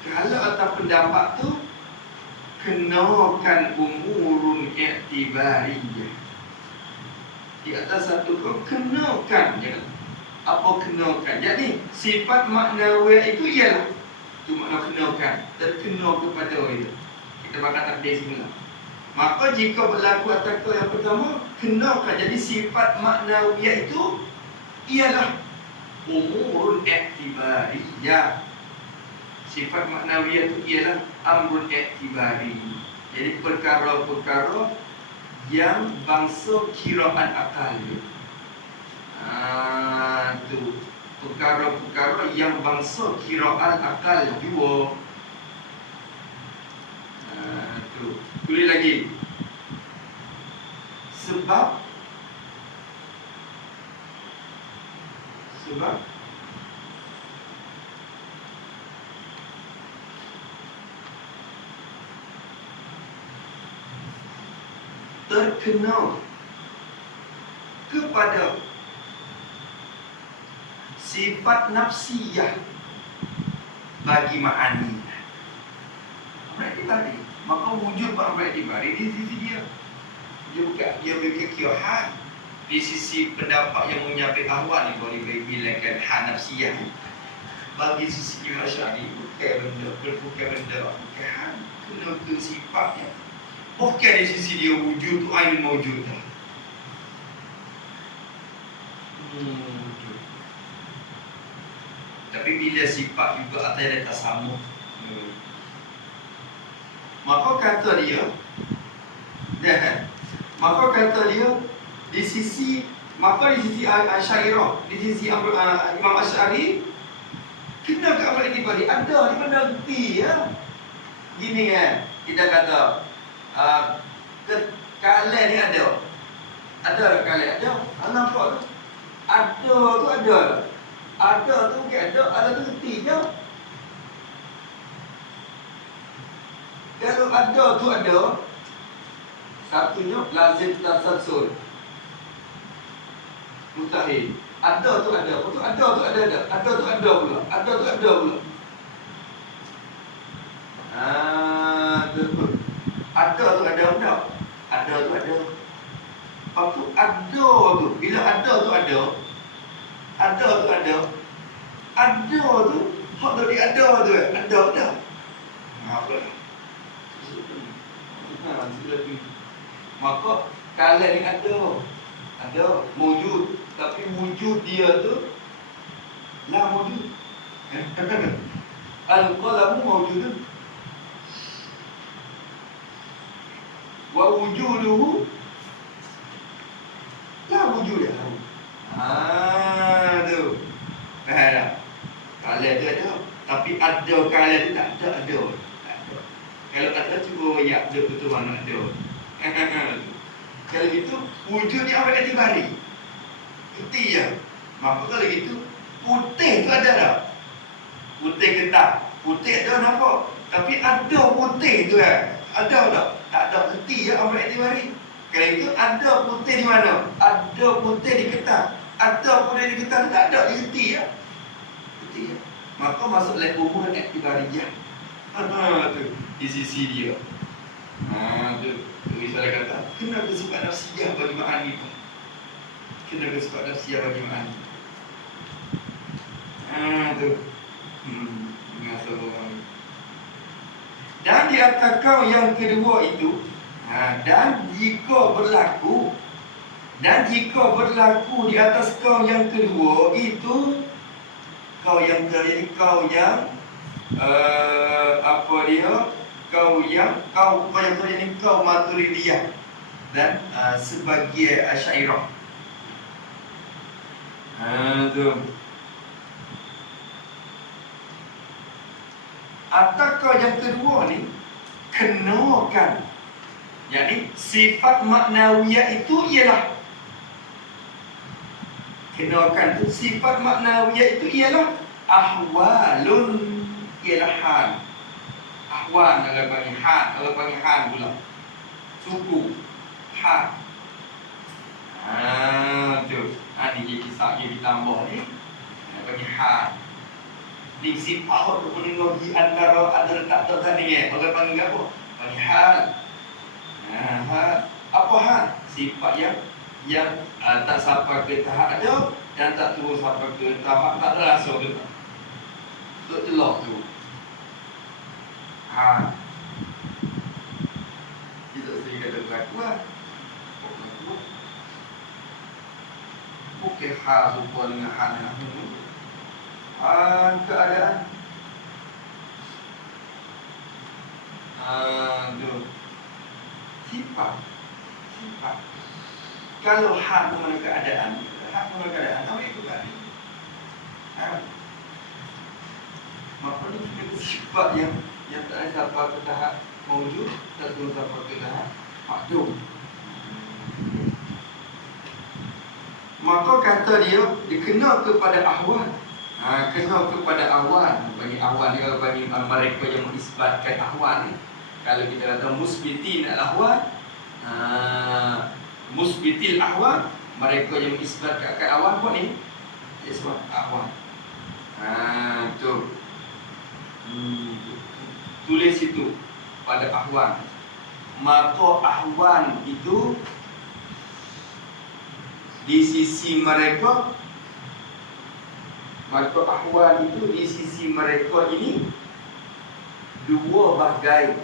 Kalau atas pendapat tu kenakan umurun i'tibariyah. Di atas satu tu kenakan, jangan apa kenakan. Jadi sifat maknawiyah itu ialah tu makna kenakan dan kena kepada itu. Kita bakal takdir semula. Maka jika berlaku atas yang pertama, kenakan. Jadi sifat maknawiyah itu ialah umurun i'tibariyah. Sifat maknawiyah itu ialah amrun i'tibari. Jadi perkara-perkara yang bangsa kiraan akal. Tu perkara-perkara yang bangsa kiraan akal dua. Tulis lagi. Sebab terkenal kepada sifat nafsiyah bagi ma'ani. Amr i'tibari. Maka wujud Amr i'tibari di sisi dia. Dia bukan kiahan. Di sisi pendapat yang menyabit ahwal ni, boleh bilangkan hal nafsiyah. Bagi sisi Imam Asy'ari bukan benda hal, kena ke sifatnya. Bukan di sisi dia wujud tu ainul mawjud dah. Tapi bila sifat juga atas data sama. Maka kata dia di sisi Asy'ariyah, di sisi Imam Asy'ari, kena ke Amr i'tibari ada di mana reti ya. Gini kan, kita kata kekalian ni ada kekalian ada. Nampak tu? Ada tu ada. Ada tu bukan ada tu reti je. Kalau ada tu ada, satunya lazim tasalsul. Mustahil. Ada tu ada, betul ada tu ada. Ada tu ada pula. Ada tu ada pula. Betul. Ada tu ada tak? Ada tu ada. Lepas tu ada tu, bila ada tu ada. Ada tu ada. Ada tu, hak tu dia ada tu. Ada dah. Apa dah? Maka kalian ni ada wujud, tapi wujud dia tu la wujud. Al-qalamu mawjudun wa wujuduhu la wujud lahu. Tu. Kalian tu ada, tapi ada kalian tu tak ada. Kalau ada cuba ya ada betul mana ada. Kalau gitu wujud ni Amr i'tibari. Putih je. Maka kalau gitu putih tu ada tak? Putih ketak. Putih ada nampak. Tapi ada putih tu kan? Ada tak? Tak ada. Putih je Amr i'tibari. Kalau itu ada putih di mana? Ada putih di ketak. Ada putih di ketak tu tak ada. Dia putih je. Putih je. Maka masuk dalam umur i'tibariyah. Tu di sisi dia. Tu misalnya kata kena bersifat nafsiyah bagi ma'ani tu. Kena bersifat nafsiyah bagi ma'ani. Tu. Dan di atas kau yang kedua itu, dan jika berlaku di atas kau yang kedua itu, kau yang terjadi kau yang kau yang terjadi kau Maturidiyah dan sebagai Asy'ariyah. Tu. Atau kau yang kedua ni kenakan, yakni sifat maknawiyah itu ialah kenakan tu sifat maknawiyah itu ialah ahwalun, ialah hal. Ahwal kalau panggil hal pula. Suku hal. Tu. Ni dia kisah dia ditambah ni. Panggil hal. Ni sifat tu menengok di antara ada letak tadi ni. Orang panggil apa? Panggil hal. Hal. Apa hal? Sifat yang tak sampai ke tahap ada dan tak terus sampai ke tahap tak terasa ke tak. Duk telok tu. Kita sering kata berlaku lah. Bukan hal serupa dengan hal yang keadaan. Tu. Sifat. Kalau hal mana keadaan, apa itu kan? Maka ni kita sifat yang tak ada sampai ke tahap mawjud, tak turun sampai ke tahap makdum. Maka kata dia dikena kepada ahwal. Kena kepada ahwal. Bagi ahwal ni, kalau bagi mereka yang mengisbatkan ahwal ni, kalau kita kata musbitin al-ahwal, musbitil ahwal, mereka yang mengisbatkan ahwal apa ni? Iswah ahwan. Tu. Tulis itu pada ahwan. Maka ahwan itu di sisi mereka, maka ahwan itu di sisi mereka ini dua bahagian.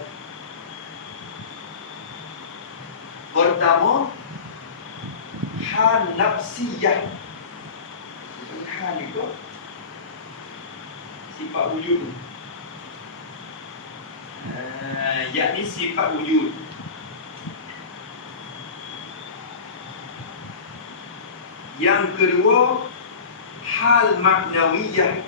Pertama, hal nafsiyah. Hal itu sifat wujud, yakni sifat wujud. Yang kedua, hal maknawiyah,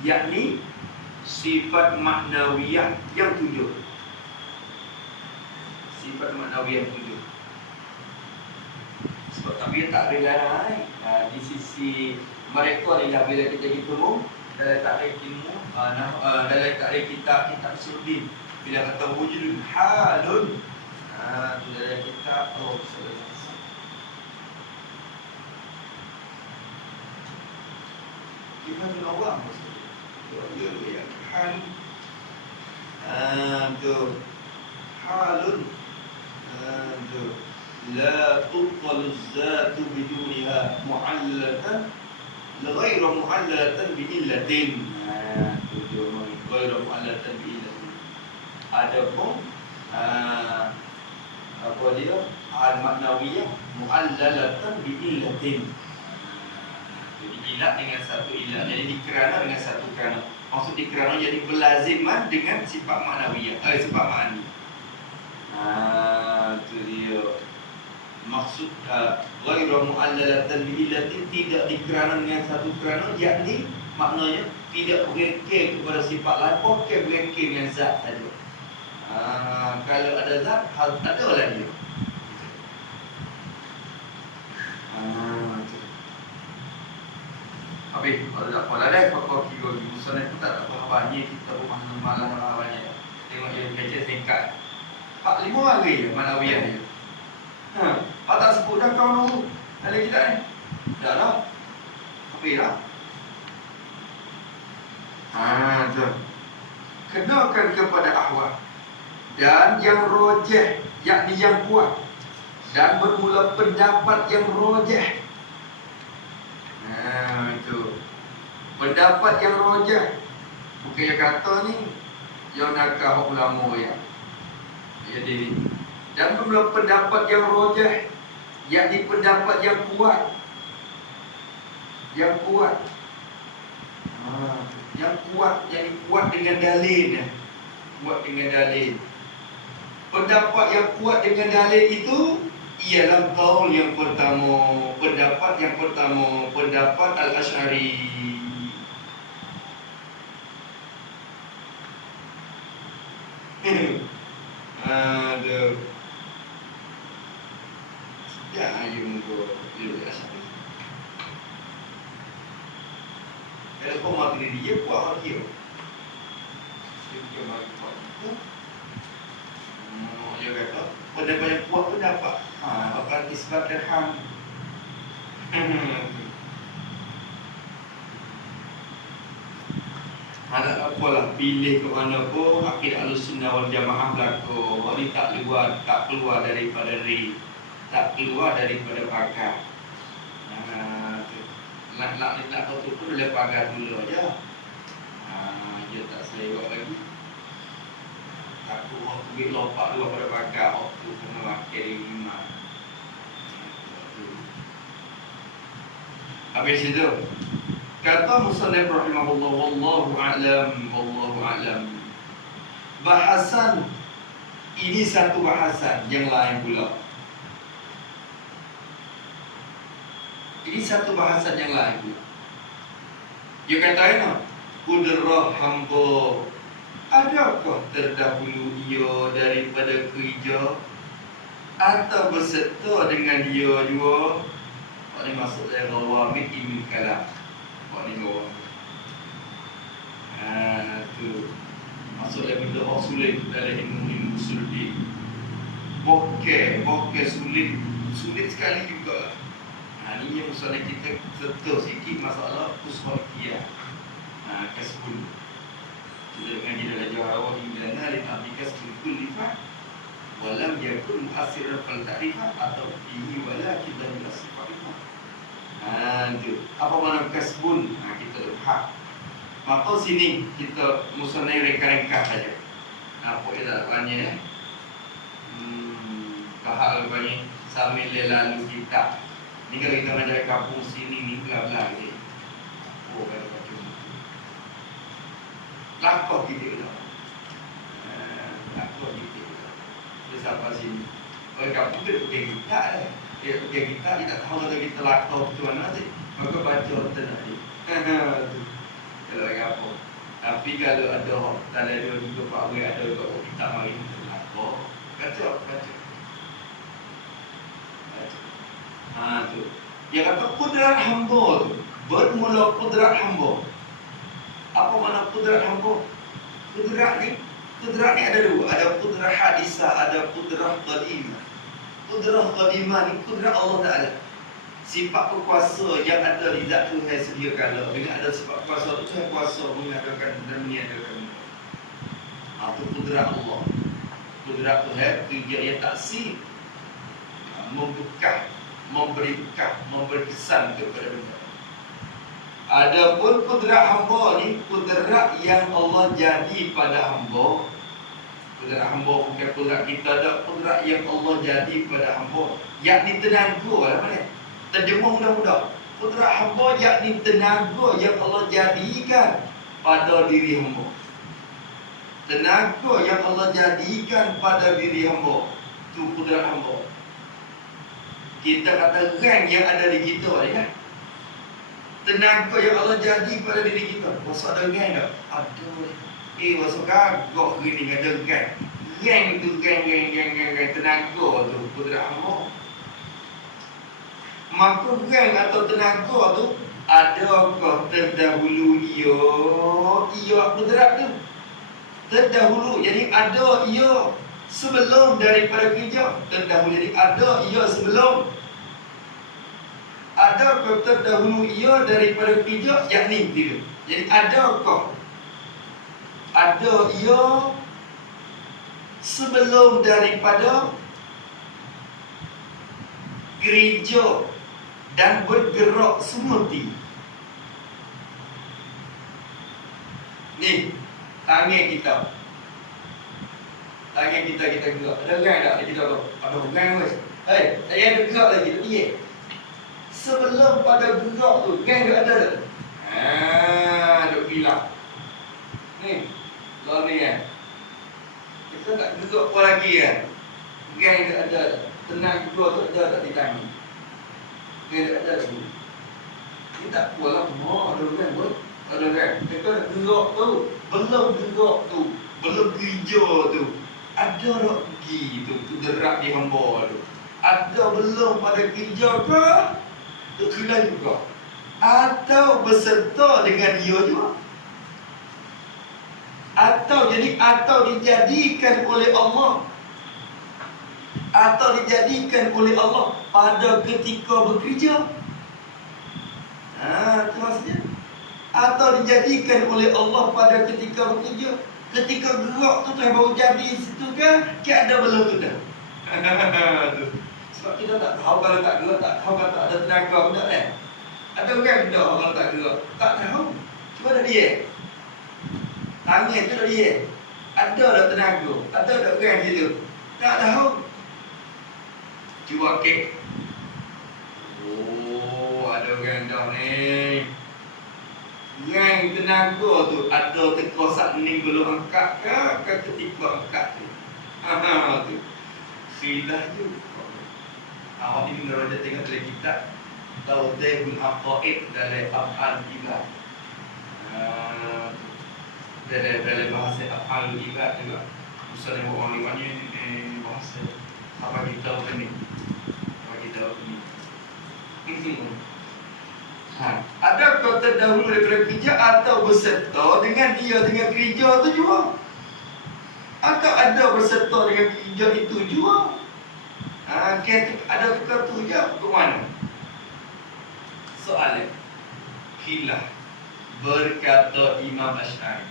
yakni sifat maknawiyah yang tujuh. Sifat maknawiyah yang tujuh. Sebab tapi tak relai di sisi mereka ni dah bila kita bertemu dalam takrif ilmu, dalam takrif kitab Surdin, bila kata wujudun halun, tu dalam kitab kita tu awam ya hal, tu halun, tu la tuqalu zatu biduniha mu'allalatan لغير معللة بإلة. غير معللة بإلة. Adapun apa dia? Al-maknawiyah mu'allalatan bi'illatin. Jadi ilat dengan satu ilat. Jadi dikerana dengan satu kerana. Maksud dikerana jadi berlaziman dengan sifat maknawiyah, sifat ma'ani. Itu dia. Maksud ghairu mu'allalatan bi'illatin, tidak dikerana dengan satu kerana, yakni maknanya tidak berekir kepada sifat lain, pokok berekir dengan zat saja. Kalau ada zat, hal tak ada lagi. Habis, kalau tak apa lah deh, pokok kira urusan itu tak apa banyak, kita rumah malam banyak. Tengok dia baca singkat 4-5 hari manawiyah dia. Tak sebut dah kau dulu dalam kita ni. Dah lah. Habis lah. Tu. Kenakan kepada ahwal. Dan yang rojeh, yakni yang kuat. Dan bermula pendapat yang rojeh. Itu. Pendapat yang rojeh. Bukan yang kata ni, yang nakah ulama ya. Jadi dan bermula pendapat yang rojeh, yakni pendapat yang kuat. Yang kuat. Yang kuat, yakni kuat dengan dalil. Kuat dengan dalil. Pendapat yang kuat dengan dalil itu ialah qaul yang pertama, pendapat yang pertama, pendapat Al-Asy'ari. Ada. Ya, ayung ko Al-Asy'ari. Kalau kau mati dia kuat dia. Dia mati kuat. Dia kata, pendapat yang kuat pun dapat. Akan isbat dan ham. Ada apalah, pilih ke mana pun, akidah Ahlussunnah wal Jamaah berlaku. Wali tak keluar daripada tak keluar daripada pagar. Nak tahu tu pun boleh pagar dulu aja. Dia tak selewat lagi. Takut waktu dia lompat luar pada pagar, waktu kena wakil di rumah. Habis itu kata Musannif rahimahullah, wallahu a'lam. Bahasan ini satu bahasan yang lain pula. Ini satu bahasan yang lain pula. Dia kata apa? Kudrah hamba, adakah terdahulu ia daripada kerja atau berserta dengan dia juga? Ini maksud saya rawamid ilmu kalam. Ini rawamid. Itu maksudnya bila orang sulit dalam ilmu usul di. bokeh sulit sekali juga. Ini yang usaha kita sentuh sikit masalah ushawiyah. Kasbun. Kita dengan dia dalam jawab ilana li ta'bi kasbun kulli fa' walam yakun mu'assiran fal ta'rifa atau fihi walakin lam yasifah. Itu. Apa makna kasbun? Kita lihat. Maka sini kita musnah reka-reka saja. Apa ia banyak bahal banyak sambil lalu kita. Ni kalau kita mengajar kampung sini ni bla-bla je. Oh, kalau macam tu. Lakok gitu lah. Lakok gitu lah. Dia sampai sini. Kalau kampung kita pakai gitar lah. Dia pakai gitar, dia tak tahu kalau kita lakok tu mana sih. Maka baca tenang dia. Kalau kampung. Tapi kalau ada dalam 2-3 Pak Wei ada kita mari lakok. Baca. Tu. Dia kata kudrat hamba tu. Bermula kudrat hamba. Apa makna kudrat hamba? Kudrat ni ada dua. Ada kudrat hadisah, ada kudrat qadimah. Kudrat qadimah ni kudrat Allah Ta'ala. Sifat berkuasa yang ada di zat Tuhan sedia kala. Bila ada sifat kuasa tu, Tuhan kuasa mengadakan dan meniadakan. Itu kudrat Allah. Kudrat Tuhan kerja yang taksir, membuka, memberi kesan kepada benda. Adapun kudrat hamba ni kudrat yang Allah jadi pada hamba. Kudrat hamba bukan kudrat kita, ada kudrat yang Allah jadi pada hamba, yakni tenaga lah mana? Terjemah mudah-mudah. Kudrat hamba yakni tenaga yang Allah jadikan pada diri hamba. Tenaga yang Allah jadikan pada diri hamba, itu kudrat hamba. Kita kata rang yang ada di kita ni kan. Tenaga yang Allah jadi pada diri kita. Masa ada rang tak? Ada. Masa gagak gini ada rang. Rang tu rang. Tenaga tu kudrat hamba. Maka rang atau tenaga tu adakah terdahulu ia kudrat tu? Terdahulu. Jadi ada ia sebelum daripada kerja. Terdahulu. Jadi ada ia sebelum. Adakah terdahulu ia daripada kerja? Yakni tidak. Jadi adakah ada ia sebelum daripada gereja dan bergerak semati. Ni tangan kita. Tangan kita gerak. Ada orang tak kita tu? Ada orang weh. Saya ada gerak lagi tu dia. Sebelum pada gerak tu, gang dia ada tak? Duk hilang. Ni, lawan ni kan. Kita tak gerak apa lagi kan? Gang dia ada. Tenang juga tu ada tak di tangan. Gang dia ada lagi. Ni tak puas lah. Ada orang pun. Ada orang. Kita nak gerak tu. Belum gerak tu. Belum kerja tu. Ada tak pergi tu. Tu gerak di hamba tu. Ada belum pada kerja ke? Itu kena juga. Atau berserta dengan dia juga. Atau dijadikan oleh Allah. Atau dijadikan oleh Allah pada ketika bekerja. Itu maksudnya. Atau dijadikan oleh Allah pada ketika bekerja. Ketika gerak tu baru jadi situ kan? Ada belum tu dah. Sebab kita tak tahu kalau tak gerak, tak tahu kalau tak ada tenaga pun tak kan? Ada orang benda kalau tak gerak? Tak tahu. Cuma dah dia. Tangan tu dah dia. Ada tak tenaga? Ada tak orang situ? Tak tahu. Cuba kek. Oh, ada orang dah ni. Yang tenaga tu ada terkosak ni belum angkat ke ketika angkat tu. Tu. Silah juga. Awak ini kalau dia tengok dalam kitab Tawdihul Aqaid dalam Af'al Ibad. Dalam bahasa Af'al Ibad juga. Ustaz yang orang liwatnya bahasa apa kita ni. Adakah terdahulu daripada kerja atau berserta dengan dia dengan kerja tu juga? Atau ada berserta dengan kerja itu juga? Ada tukar tu je ke mana? Soalan. Khilaf. Berkata Imam Asy'ari.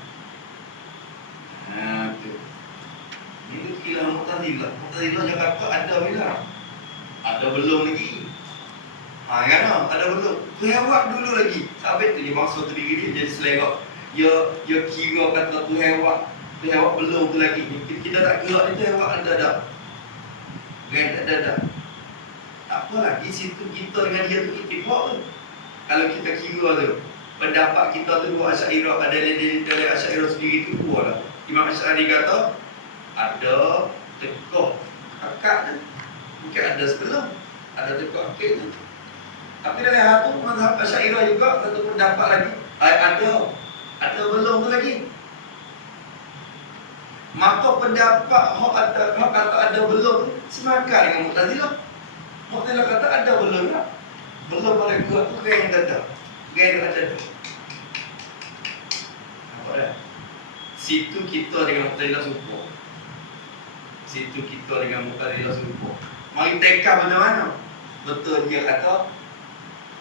Tu. Ini khilaf Mu'tazilah. Mu'tazilah dia kata ada bila? Ada belum lagi. Kan? Ada belum. Tu hewak dulu lagi. Sampai tu dia maksud diri dia jadi selera. Dia kira kata tu hewak. Tu hewak belum tu lagi. Kita tak kira ni tu hewak ada dah. Kan tak ada dah. Tak apa lagi situ kita dengan dia tu ittifaq tu. Kalau kita kira tu pendapat kita tu dua Asy'ariyah, ada dari Asy'ariyah sendiri tu dua lah. Imam Asy'ari kata ada tekok akad tu. Mungkin ada sebelum, ada tekok akad tu. Tapi dari satu mazhab Asy'ariyah juga satu pendapat lagi. Ada belum tu lagi. Maka pendapat hak kata ada belum semakar dengan Mu'tazilah. Mu'tazilah kata ada belum tak? Belum pada kuat tu kan yang ada. Kan ada tu. Nampak tak? Situ kita dengan Mu'tazilah serupa. Situ kita dengan Mu'tazilah serupa. Mari teka benda mana? Betul dia kata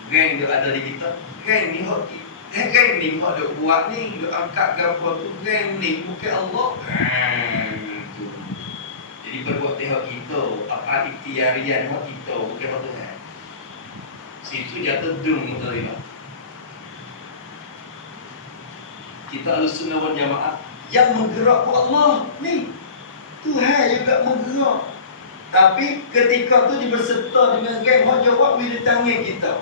geng dia ada di kita. Geng ni hak geng ni hak dia buat ni, dia angkat gambar tu geng ni bukan Allah. Tu. Jadi perbuatan hak kita, apa ikhtiarian hak kita bukan hak Tuhan. Situ jatuh dung Mu'tazilah. Kita Ahlussunnah wal Jamaah yang menggerak Allah ni Tuhan juga menggerak. Tapi ketika tu dia berserta dengan geng hak jawab bila tangan kita.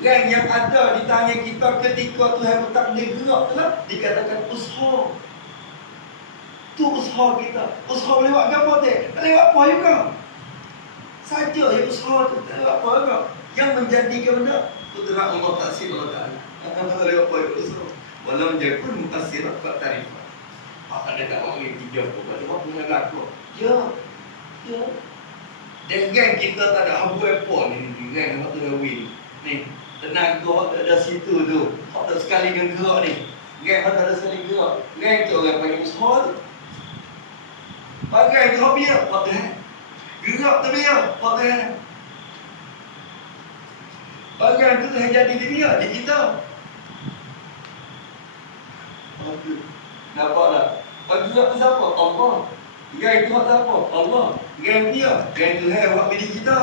Geng yang ada di tangan kita ketika Tuhan bertakdir gerak tu lah dikatakan usaha. Tu usaha kita. Usaha boleh buat apa tu? Tak boleh buat apa juga. Saja yang usaha tu tak boleh buat apa juga. Yang menjadikan benda kudrat Allah taksir Allah Ta'ala. Tak boleh buat apa juga usaha. Walau jakun mutasirah tak tarifah. Apa dia tak orang yang tiga pun. Dia buat punya laku. Ya. Dan geng kita tak ada habu apa ni. Geng yang tu dah win. Ni. Tenaga tak ada situ tu. Hak tak sekali dengan gerak ni. Geng tak ada sekali gerak. Geng tu orang panggil usaha tu. Bagai tu hobi dia. Hak Tuhan. Gerak tu dia. Hak Tuhan. Bagai tu Tuhan jadi diri dia. Di kita. Nampak tak? Bagi gerak tu siapa? Allah. Geng tu hak siapa? Allah. Geng dia. Geng Tuhan hak diri kita.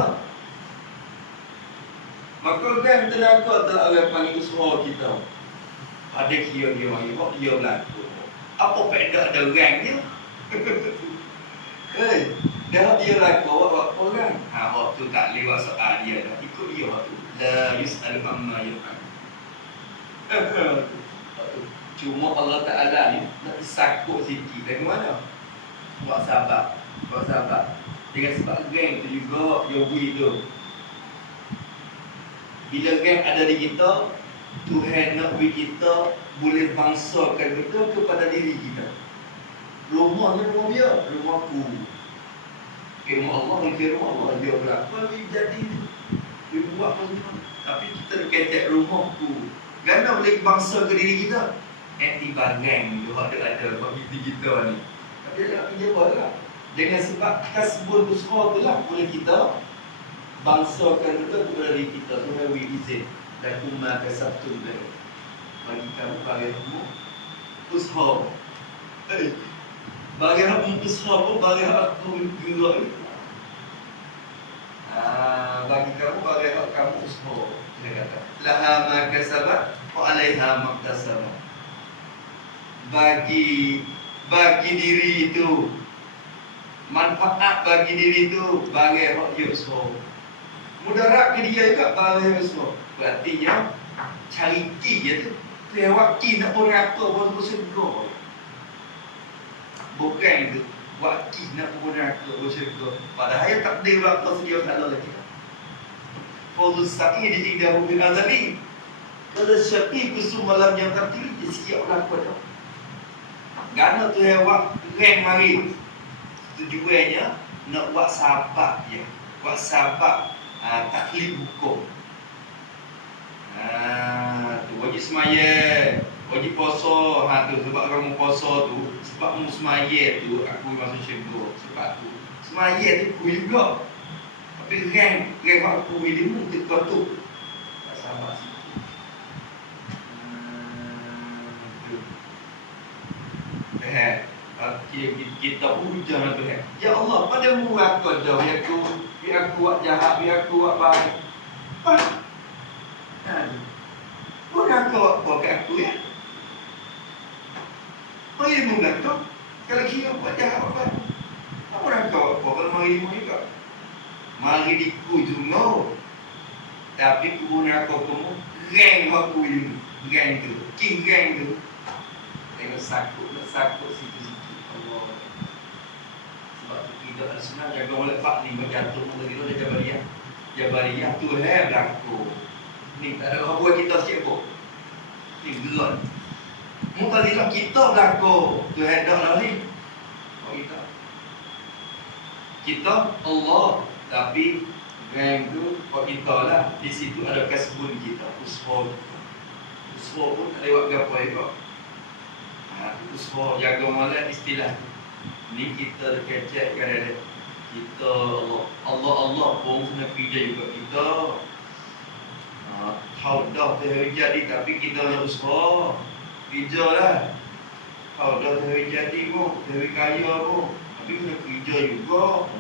Maka kan tenaga tak orang panggil usaha kita. Ada kira dia mari, kok dia berlaku. Apa faedah ada orang dia? Dah dia berlaku, awak orang. Waktu tak lewat soal dia dah. Ikut dia waktu. La yus'alu amma yuf'al. Cuma Allah Ta'ala ni nak sakut sikit. Dari mana? Buat sabar. Dengan sebab geng tu juga, dia bui tu. Bila geng ada di kita, Tuhan nak beri kita boleh bangsakan kita kepada diri kita. Rumah ni rumah dia, rumahku. Rumah Allah ni rumah Allah. Dia berapa jadi dia buat macam. Tapi kita dekat rumahku. Gana boleh bangsa ke diri kita. Tiba geng tu ada bagi diri kita ni. Tapi dia nak pinjam lah. Dengan sebab kasbun usaha tu lah boleh kita bangsakan kita kepada diri kita. Tuhan beri izin dan umat ke satu bagi kamu bagi kamu usaha. Bagi kamu usaha pun bagi aku gerak ni. Bagi kamu bagi kamu usaha. Dia kata laha ma kasabat wa alaiha ma kasabat. Bagi diri itu manfaat, bagi diri itu bagi hak dia usaha. Mudarat ke dia juga bagi usaha. Berarti yang charity je tu. Waki nak pun rata pun bersyukur. Bukan itu. Waki nak pun rata bersyukur. Padahal yang takdir rata sedia kalau lagi. Fadlus sa'i di indahu bin azali. Kalau syaqi kusum malam yang terpilih dia siap berlaku dah. Gana tu hewak reng mari. Tujuannya nak buat sabab je. Buat sabab taklid hukum. Tu wajib semaya, wajib puasa. Tu sebab kamu puasa tu, sebab kamu semaya tu aku masuk syurga. Sebab tu semaya tu ku juga. Tapi rang waktu ilmu ketika tu tak sabar sikit. Kita hujan Tuhan. Ya Allah, padamu aku dah, biar aku buat jahat, biar aku buat baik. Bukan aku buat kat aku ya. Mari mula tu. Kalau kita buat jahat apa? Apa nak kau buat? Kalau mari mula juga. Mari dikujung. Tapi kubun aku kamu reng aku ini. Reng tu. King reng tu. Tengok sakut situ-situ. Allah. Sebab tu kita al-sunnah jaga oleh Pak ni bergantung pada kita dia Jabariyah. Jabariyah tu berlaku. Ni tak ada orang buat kita sikit pun. Ni gerak. Mu'tazilah kita berlaku. Tu dah lah ni. Oh kita Allah. Tapi rang tu buat kita lah. Di situ ada kasbun kita. Usaha pun tak lewat gapai juga. Usaha jaga malam istilah. Ni kita kecek kadang-kadang. Kita Allah pun kena kerja juga kita. Tahu dah terjadi tapi kita nak usaha. Kerja lah. Tahu dah terjadi pun, terjadi kaya pun. Tapi kena kerja juga.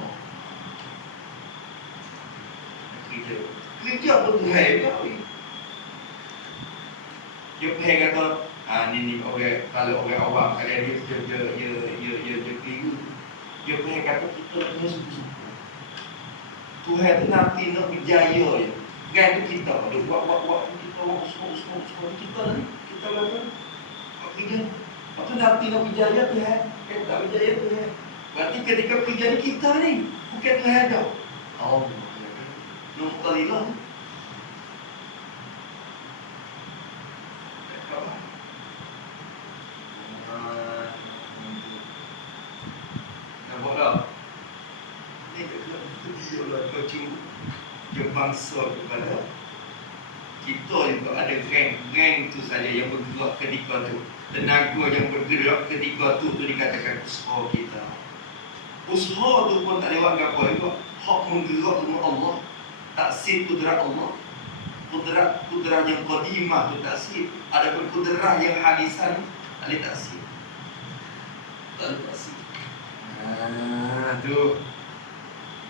Kerja pun Tuhan juga. Tuhan kata, ni orang, kalau orang awam, kalau dia keliru. Tuhan kata kita kena sungguh-sungguh. Tuhan tu nanti nak berjaya je. Kan tu kita ada buat kita semua kita ni. Kita lakukan. Kerja. Lepas tu nanti nak berjaya Tuhan. Kan tak berjaya Tuhan. Berarti ketika kerja ni kita ni. Bukan Tuhan dah. Allah. Mu'tazilah. Nampak tak? Ni dia lah kau bangsa kepada kita juga ada rang tu saja yang bergerak ketika tu. Tenaga yang bergerak ketika tu dikatakan usaha kita. Usaha tu pun tak lewat apa juga. Hak menggerak tu Allah. Taksir kudrat Allah. Kudrat yang qadimah tu taksir. Ada pun kudrat yang hadisan tak boleh taksir. Tak boleh taksir. Tu.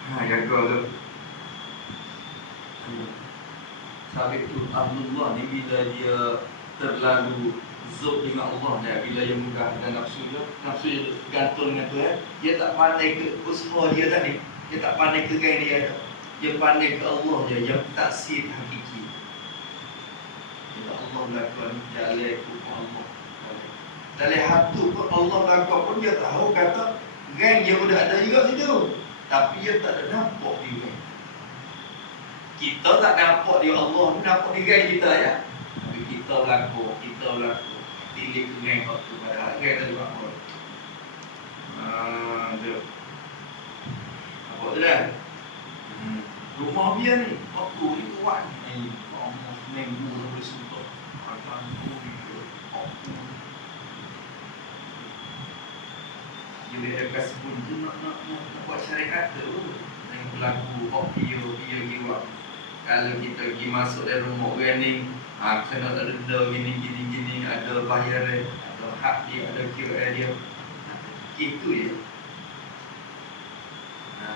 Jaga tu. Sabit tu Abdullah ni bila dia terlalu zub dengan Allah dia, bila dia mudah dan nafsu dia gantung dengan Tuhan, dia tak pandai ke usaha dia tadi. Dia tak pandai ke gaya dia. Dia pandai ke Allah je yang taksir hakiki. Bila Allah lakukan jalan hukum Allah. Dalam hati pun Allah lakukan pun dia tahu kata gang dia sudah ada juga situ. Tapi dia tak ada nampak di gang. Kita tak nampak dia Allah, nampak di gang kita ya. Tapi kita laku. Pilih ke gang waktu padahal gang tadi buat apa. Tu. Nampak tu dah. Rumah dia ni, waktu ni kuat ni. Allah minggu dah boleh suntuk. Akan tu aku. Dia ada kasbun tu nak buat syarikat tu. Yang berlaku dia jiwa. Kalau kita pergi masuk dalam rumah orang ni, kena ada gini, ada bayaran, ada hak dia, ada kira dia. Itu je.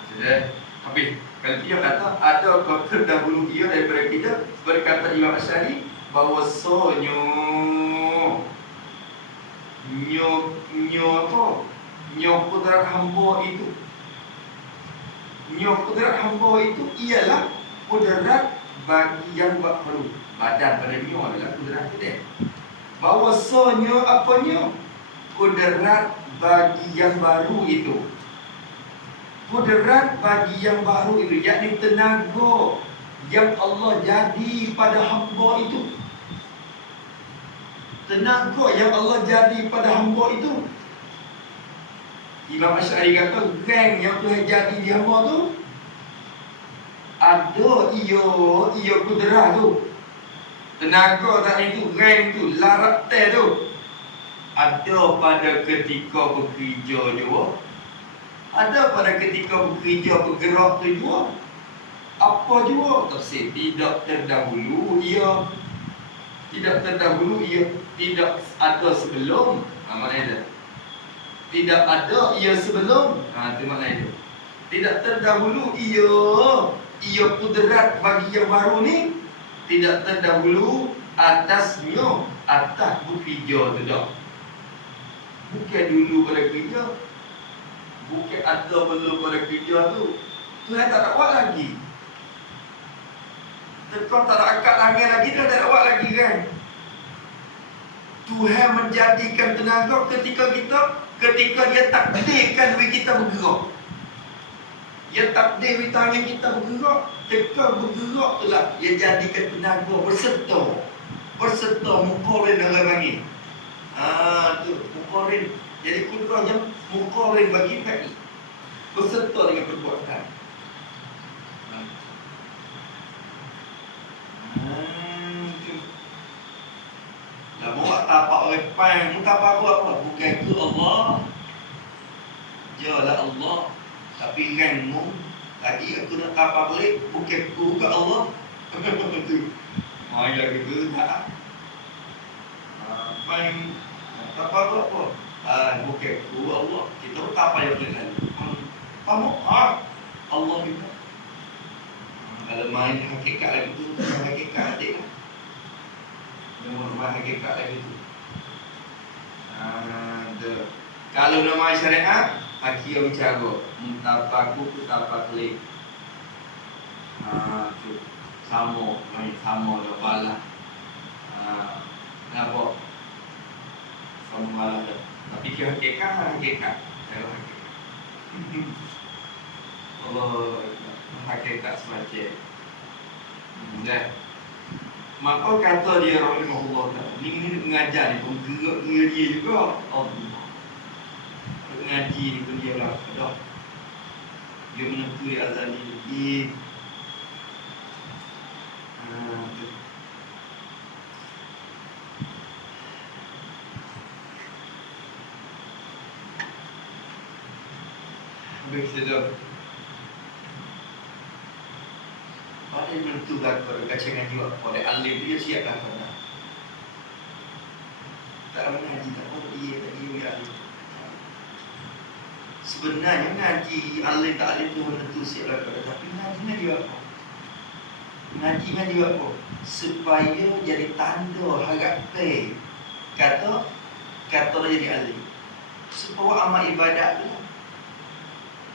Sudah. Habis. Kalau dia kata ada kota dahulu dia daripada kita, berkata Imam Asy'ari bahawa nyo kudrat hamba itu. Nyo kudrat hamba itu ialah kudrat bagi yang baru. Badan pada nyo adalah kudrat dia. Bahawasanya apanya? Kudrat bagi yang baru itu. Kudrat bagi yang baru itu, yakni tenaga yang Allah jadi pada hamba itu. Tenaga yang Allah jadi pada hamba itu. Imam Asy'ari kata rang yang Tuhan jadi di hamba tu ada ia kudrat tu. Tenaga tadi tu, rang tu, larat tu ada pada ketika bekerja juga. Ada pada ketika bekerja bergerak tu juga. Apa jua tafsir? Tidak terdahulu ia, tidak terdahulu ia, tidak ada sebelum. Maknanya dia tidak ada ia sebelum. Itu maknanya dia. Tidak terdahulu ia kudrat bagi yang baru ni. Tidak terdahulu atasnya, atas bekerja tu dah. Bukan dulu pada kerja, bukan ada belum pada kerja tu. Tuhan tak nak buat lagi. Kau tak nak angkat tangan lagi, dah tak nak buat lagi kan. Tuhan menjadikan tenaga ketika dia takdirkan duit kita bergerak. Dia takdir duit tangan kita bergerak. Ketika bergerak tu lah dia jadikan tenaga berserta mukorin orang panggil. Tu mukorin. Jadi kudrahnya mukorin bagi kaki berserta dengan perbuatan. Lah bawa tapak orang pang, tapak aku apa? Bukan ku Allah. Jalah Allah. Tapi ranmu lagi aku nak tapak balik, bukan ku ke Allah. Tu. Mai lagi tu tak. Pang tapak aku apa? Bukan ku Allah. Kita tapak yang boleh lalu. Kamu Allah juga. Kalau main hakikat lagi tu, hakikat adik lah. Nama hakikat lagi tu. Kalau nama syariat, akhir bicara mutapaku kutapaklih. Tu sama, main sama dah balah. Kenapa? Sama balah dah. Tapi ke hakikat. Saya hakikat. Allah hakikat semacam. Dah. Maka kata dia rahimahullah ta'ala, ni mengajar ni pun gerak dia juga. Allah mengaji ni pun dia lah. Dia menentui azan ni. Habis sedap. Pada menentukan pada kacangan jiwa pada alim dia siap lah pada. Tak mengaji tak dia alim. Sebenarnya ngaji alim tak alim tu menentu siap lah pada, tapi ngaji apa? Ngaji apa? Supaya jadi tanda harap kata dia jadi alim. Supaya amal ibadat tu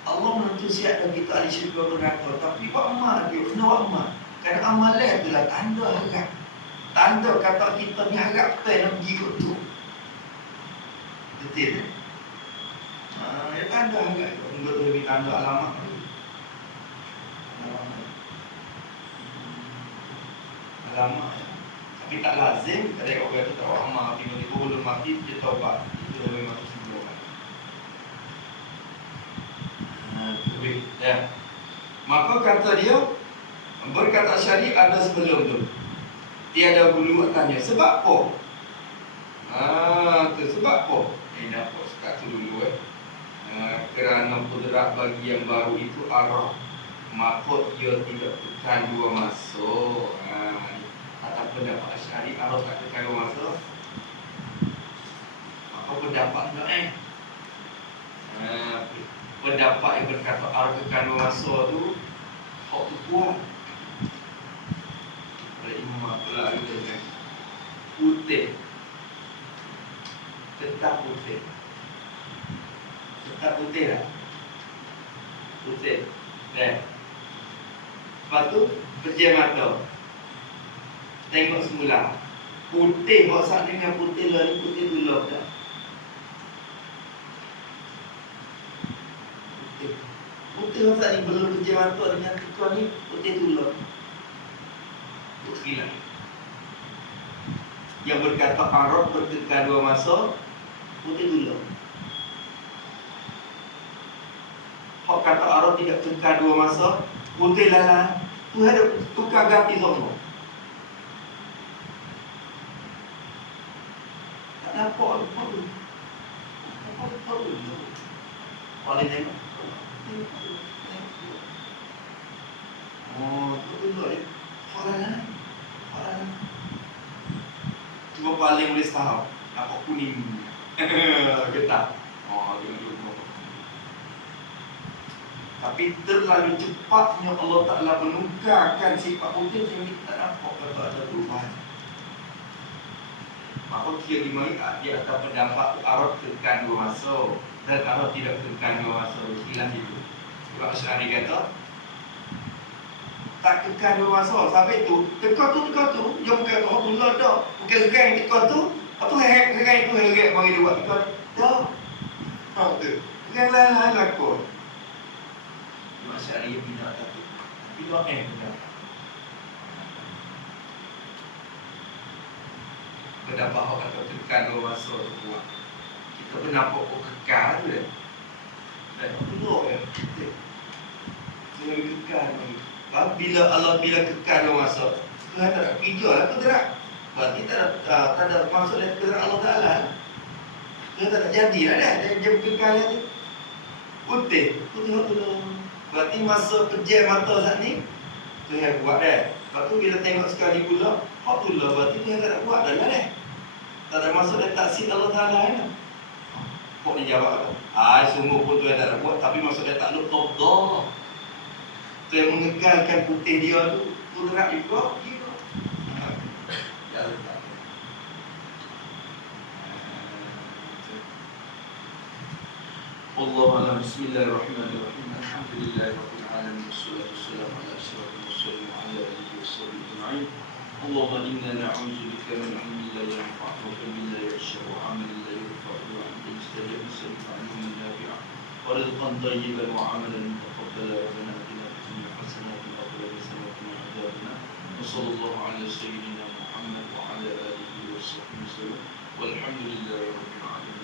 Allah menentu siap dan kita ahli syurga neraka, tapi buat amal dia, kena buat amal. Kerana amalan itulah tanda harap. Tanda kata kita ni harap nak pergi kot tu. Betul? Ya tanda harap. Betul lebih tanda alamat. Alamat. Tapi tak lazim, kalau orang tu tak buat amal, tiba-tiba belum mati, dia taubat. Itu memang kesimpulan. Ya. Maka kata dia, berkata syari ada sebelum tu, tiada hulu tanya. Sebab apa? Tu sebab apa? Ini apa? Sekat tu dulu kerana kudrat bagi yang baru itu arah, maka ia tidak tekan dua masuk. Kata pendapat syari arah tak tekan dua masuk. Maka pendapat tak pendapat yang berkata arah tekan dua masuk tu hak tu kuat. Oleh Imam Abdullah dengan putih, tetap putih lah, putih. Lepas tu pejam mata, tengok semula putih, maksud dengan putih lah ni putih dulu dah. Putih maksud ni belum pejam mata dengan tuan ni putih dulu. Putih lah. Yang berkata Arab bertekan dua masa putih dulu. Hak kata Arab tidak tekan dua masa putih lah. Tu ada tukar ganti semua. Tak dapat apa. Boleh tengok. Oh risau. Nampak kuning. Getah. Oh, tengok. Tapi terlalu cepatnya Allah Ta'ala menukarkan sifat putih sehingga kita tak nampak kata ada perubahan. Maka kira dimari dia atas pendapat Arab tekan 2 masa dan Arab tidak tekan 2 masa. Hilang itu. Sebab Asy'ari kata tak tekan 2 masa. Sampai tu, teka tu. Dia bukan kata Allah dah. Bukan regang teka tu. Lepas tu regang tu mari dia buat teka. Dah. Tahu tu. Regang lain-lain lakon. Asy'ari bina tapi bina pendapat orang kata tekan 2 masa tu kuat. Kita pun nampak kekal tu dah. Dan Allah ya. Dia kekal lagi. Bila Allah kekal 2 masa, Tuhan tak nak kerja lah tu tak. Berarti tak ada maksud dari kerana Allah Ta'ala. Dia tak nak jadi lah dah. Dia kekal tu. Putih tu. Berarti masa pejam mata saat ni Tuhan buat dah. Lepas tu bila tengok sekali pula, hak tu lah berarti Tuhan tak nak buat dah lah dah. Tak ada maksud dan taksir Allah Ta'ala kan. Kok dia jawab apa? Sungguh pun Tuhan tak nak buat. Tapi maksud dia tak lupa. Tuhan mengekalkan putih dia tu. Tu gerak juga. Ya Allah. Allahuakbar. Bismillahirrahmanirrahim. Alhamdulillahirabbil alamin. Wassalatu wassalamu ala asyrafil mursalin wa ala alihi washabbihi ajma'in. Allahumma inna na'udzubika min 'ilmin la yanfa'u wa qalbin la yakhsha wa 'amalin la yurfa'u wa 'inda mustajabin sami'an min nafi'a wa rizqan tayyiban wa 'amalan mutaqabbalan. Rabbana atina fid dunya hasanatan wa fil akhirati hasanatan wa qina adhaban nar. Wa sallallahu ala sayyidina Muhammad wa ala alihi washabbihi wasallam. Walhamdulillahi rabbil alamin.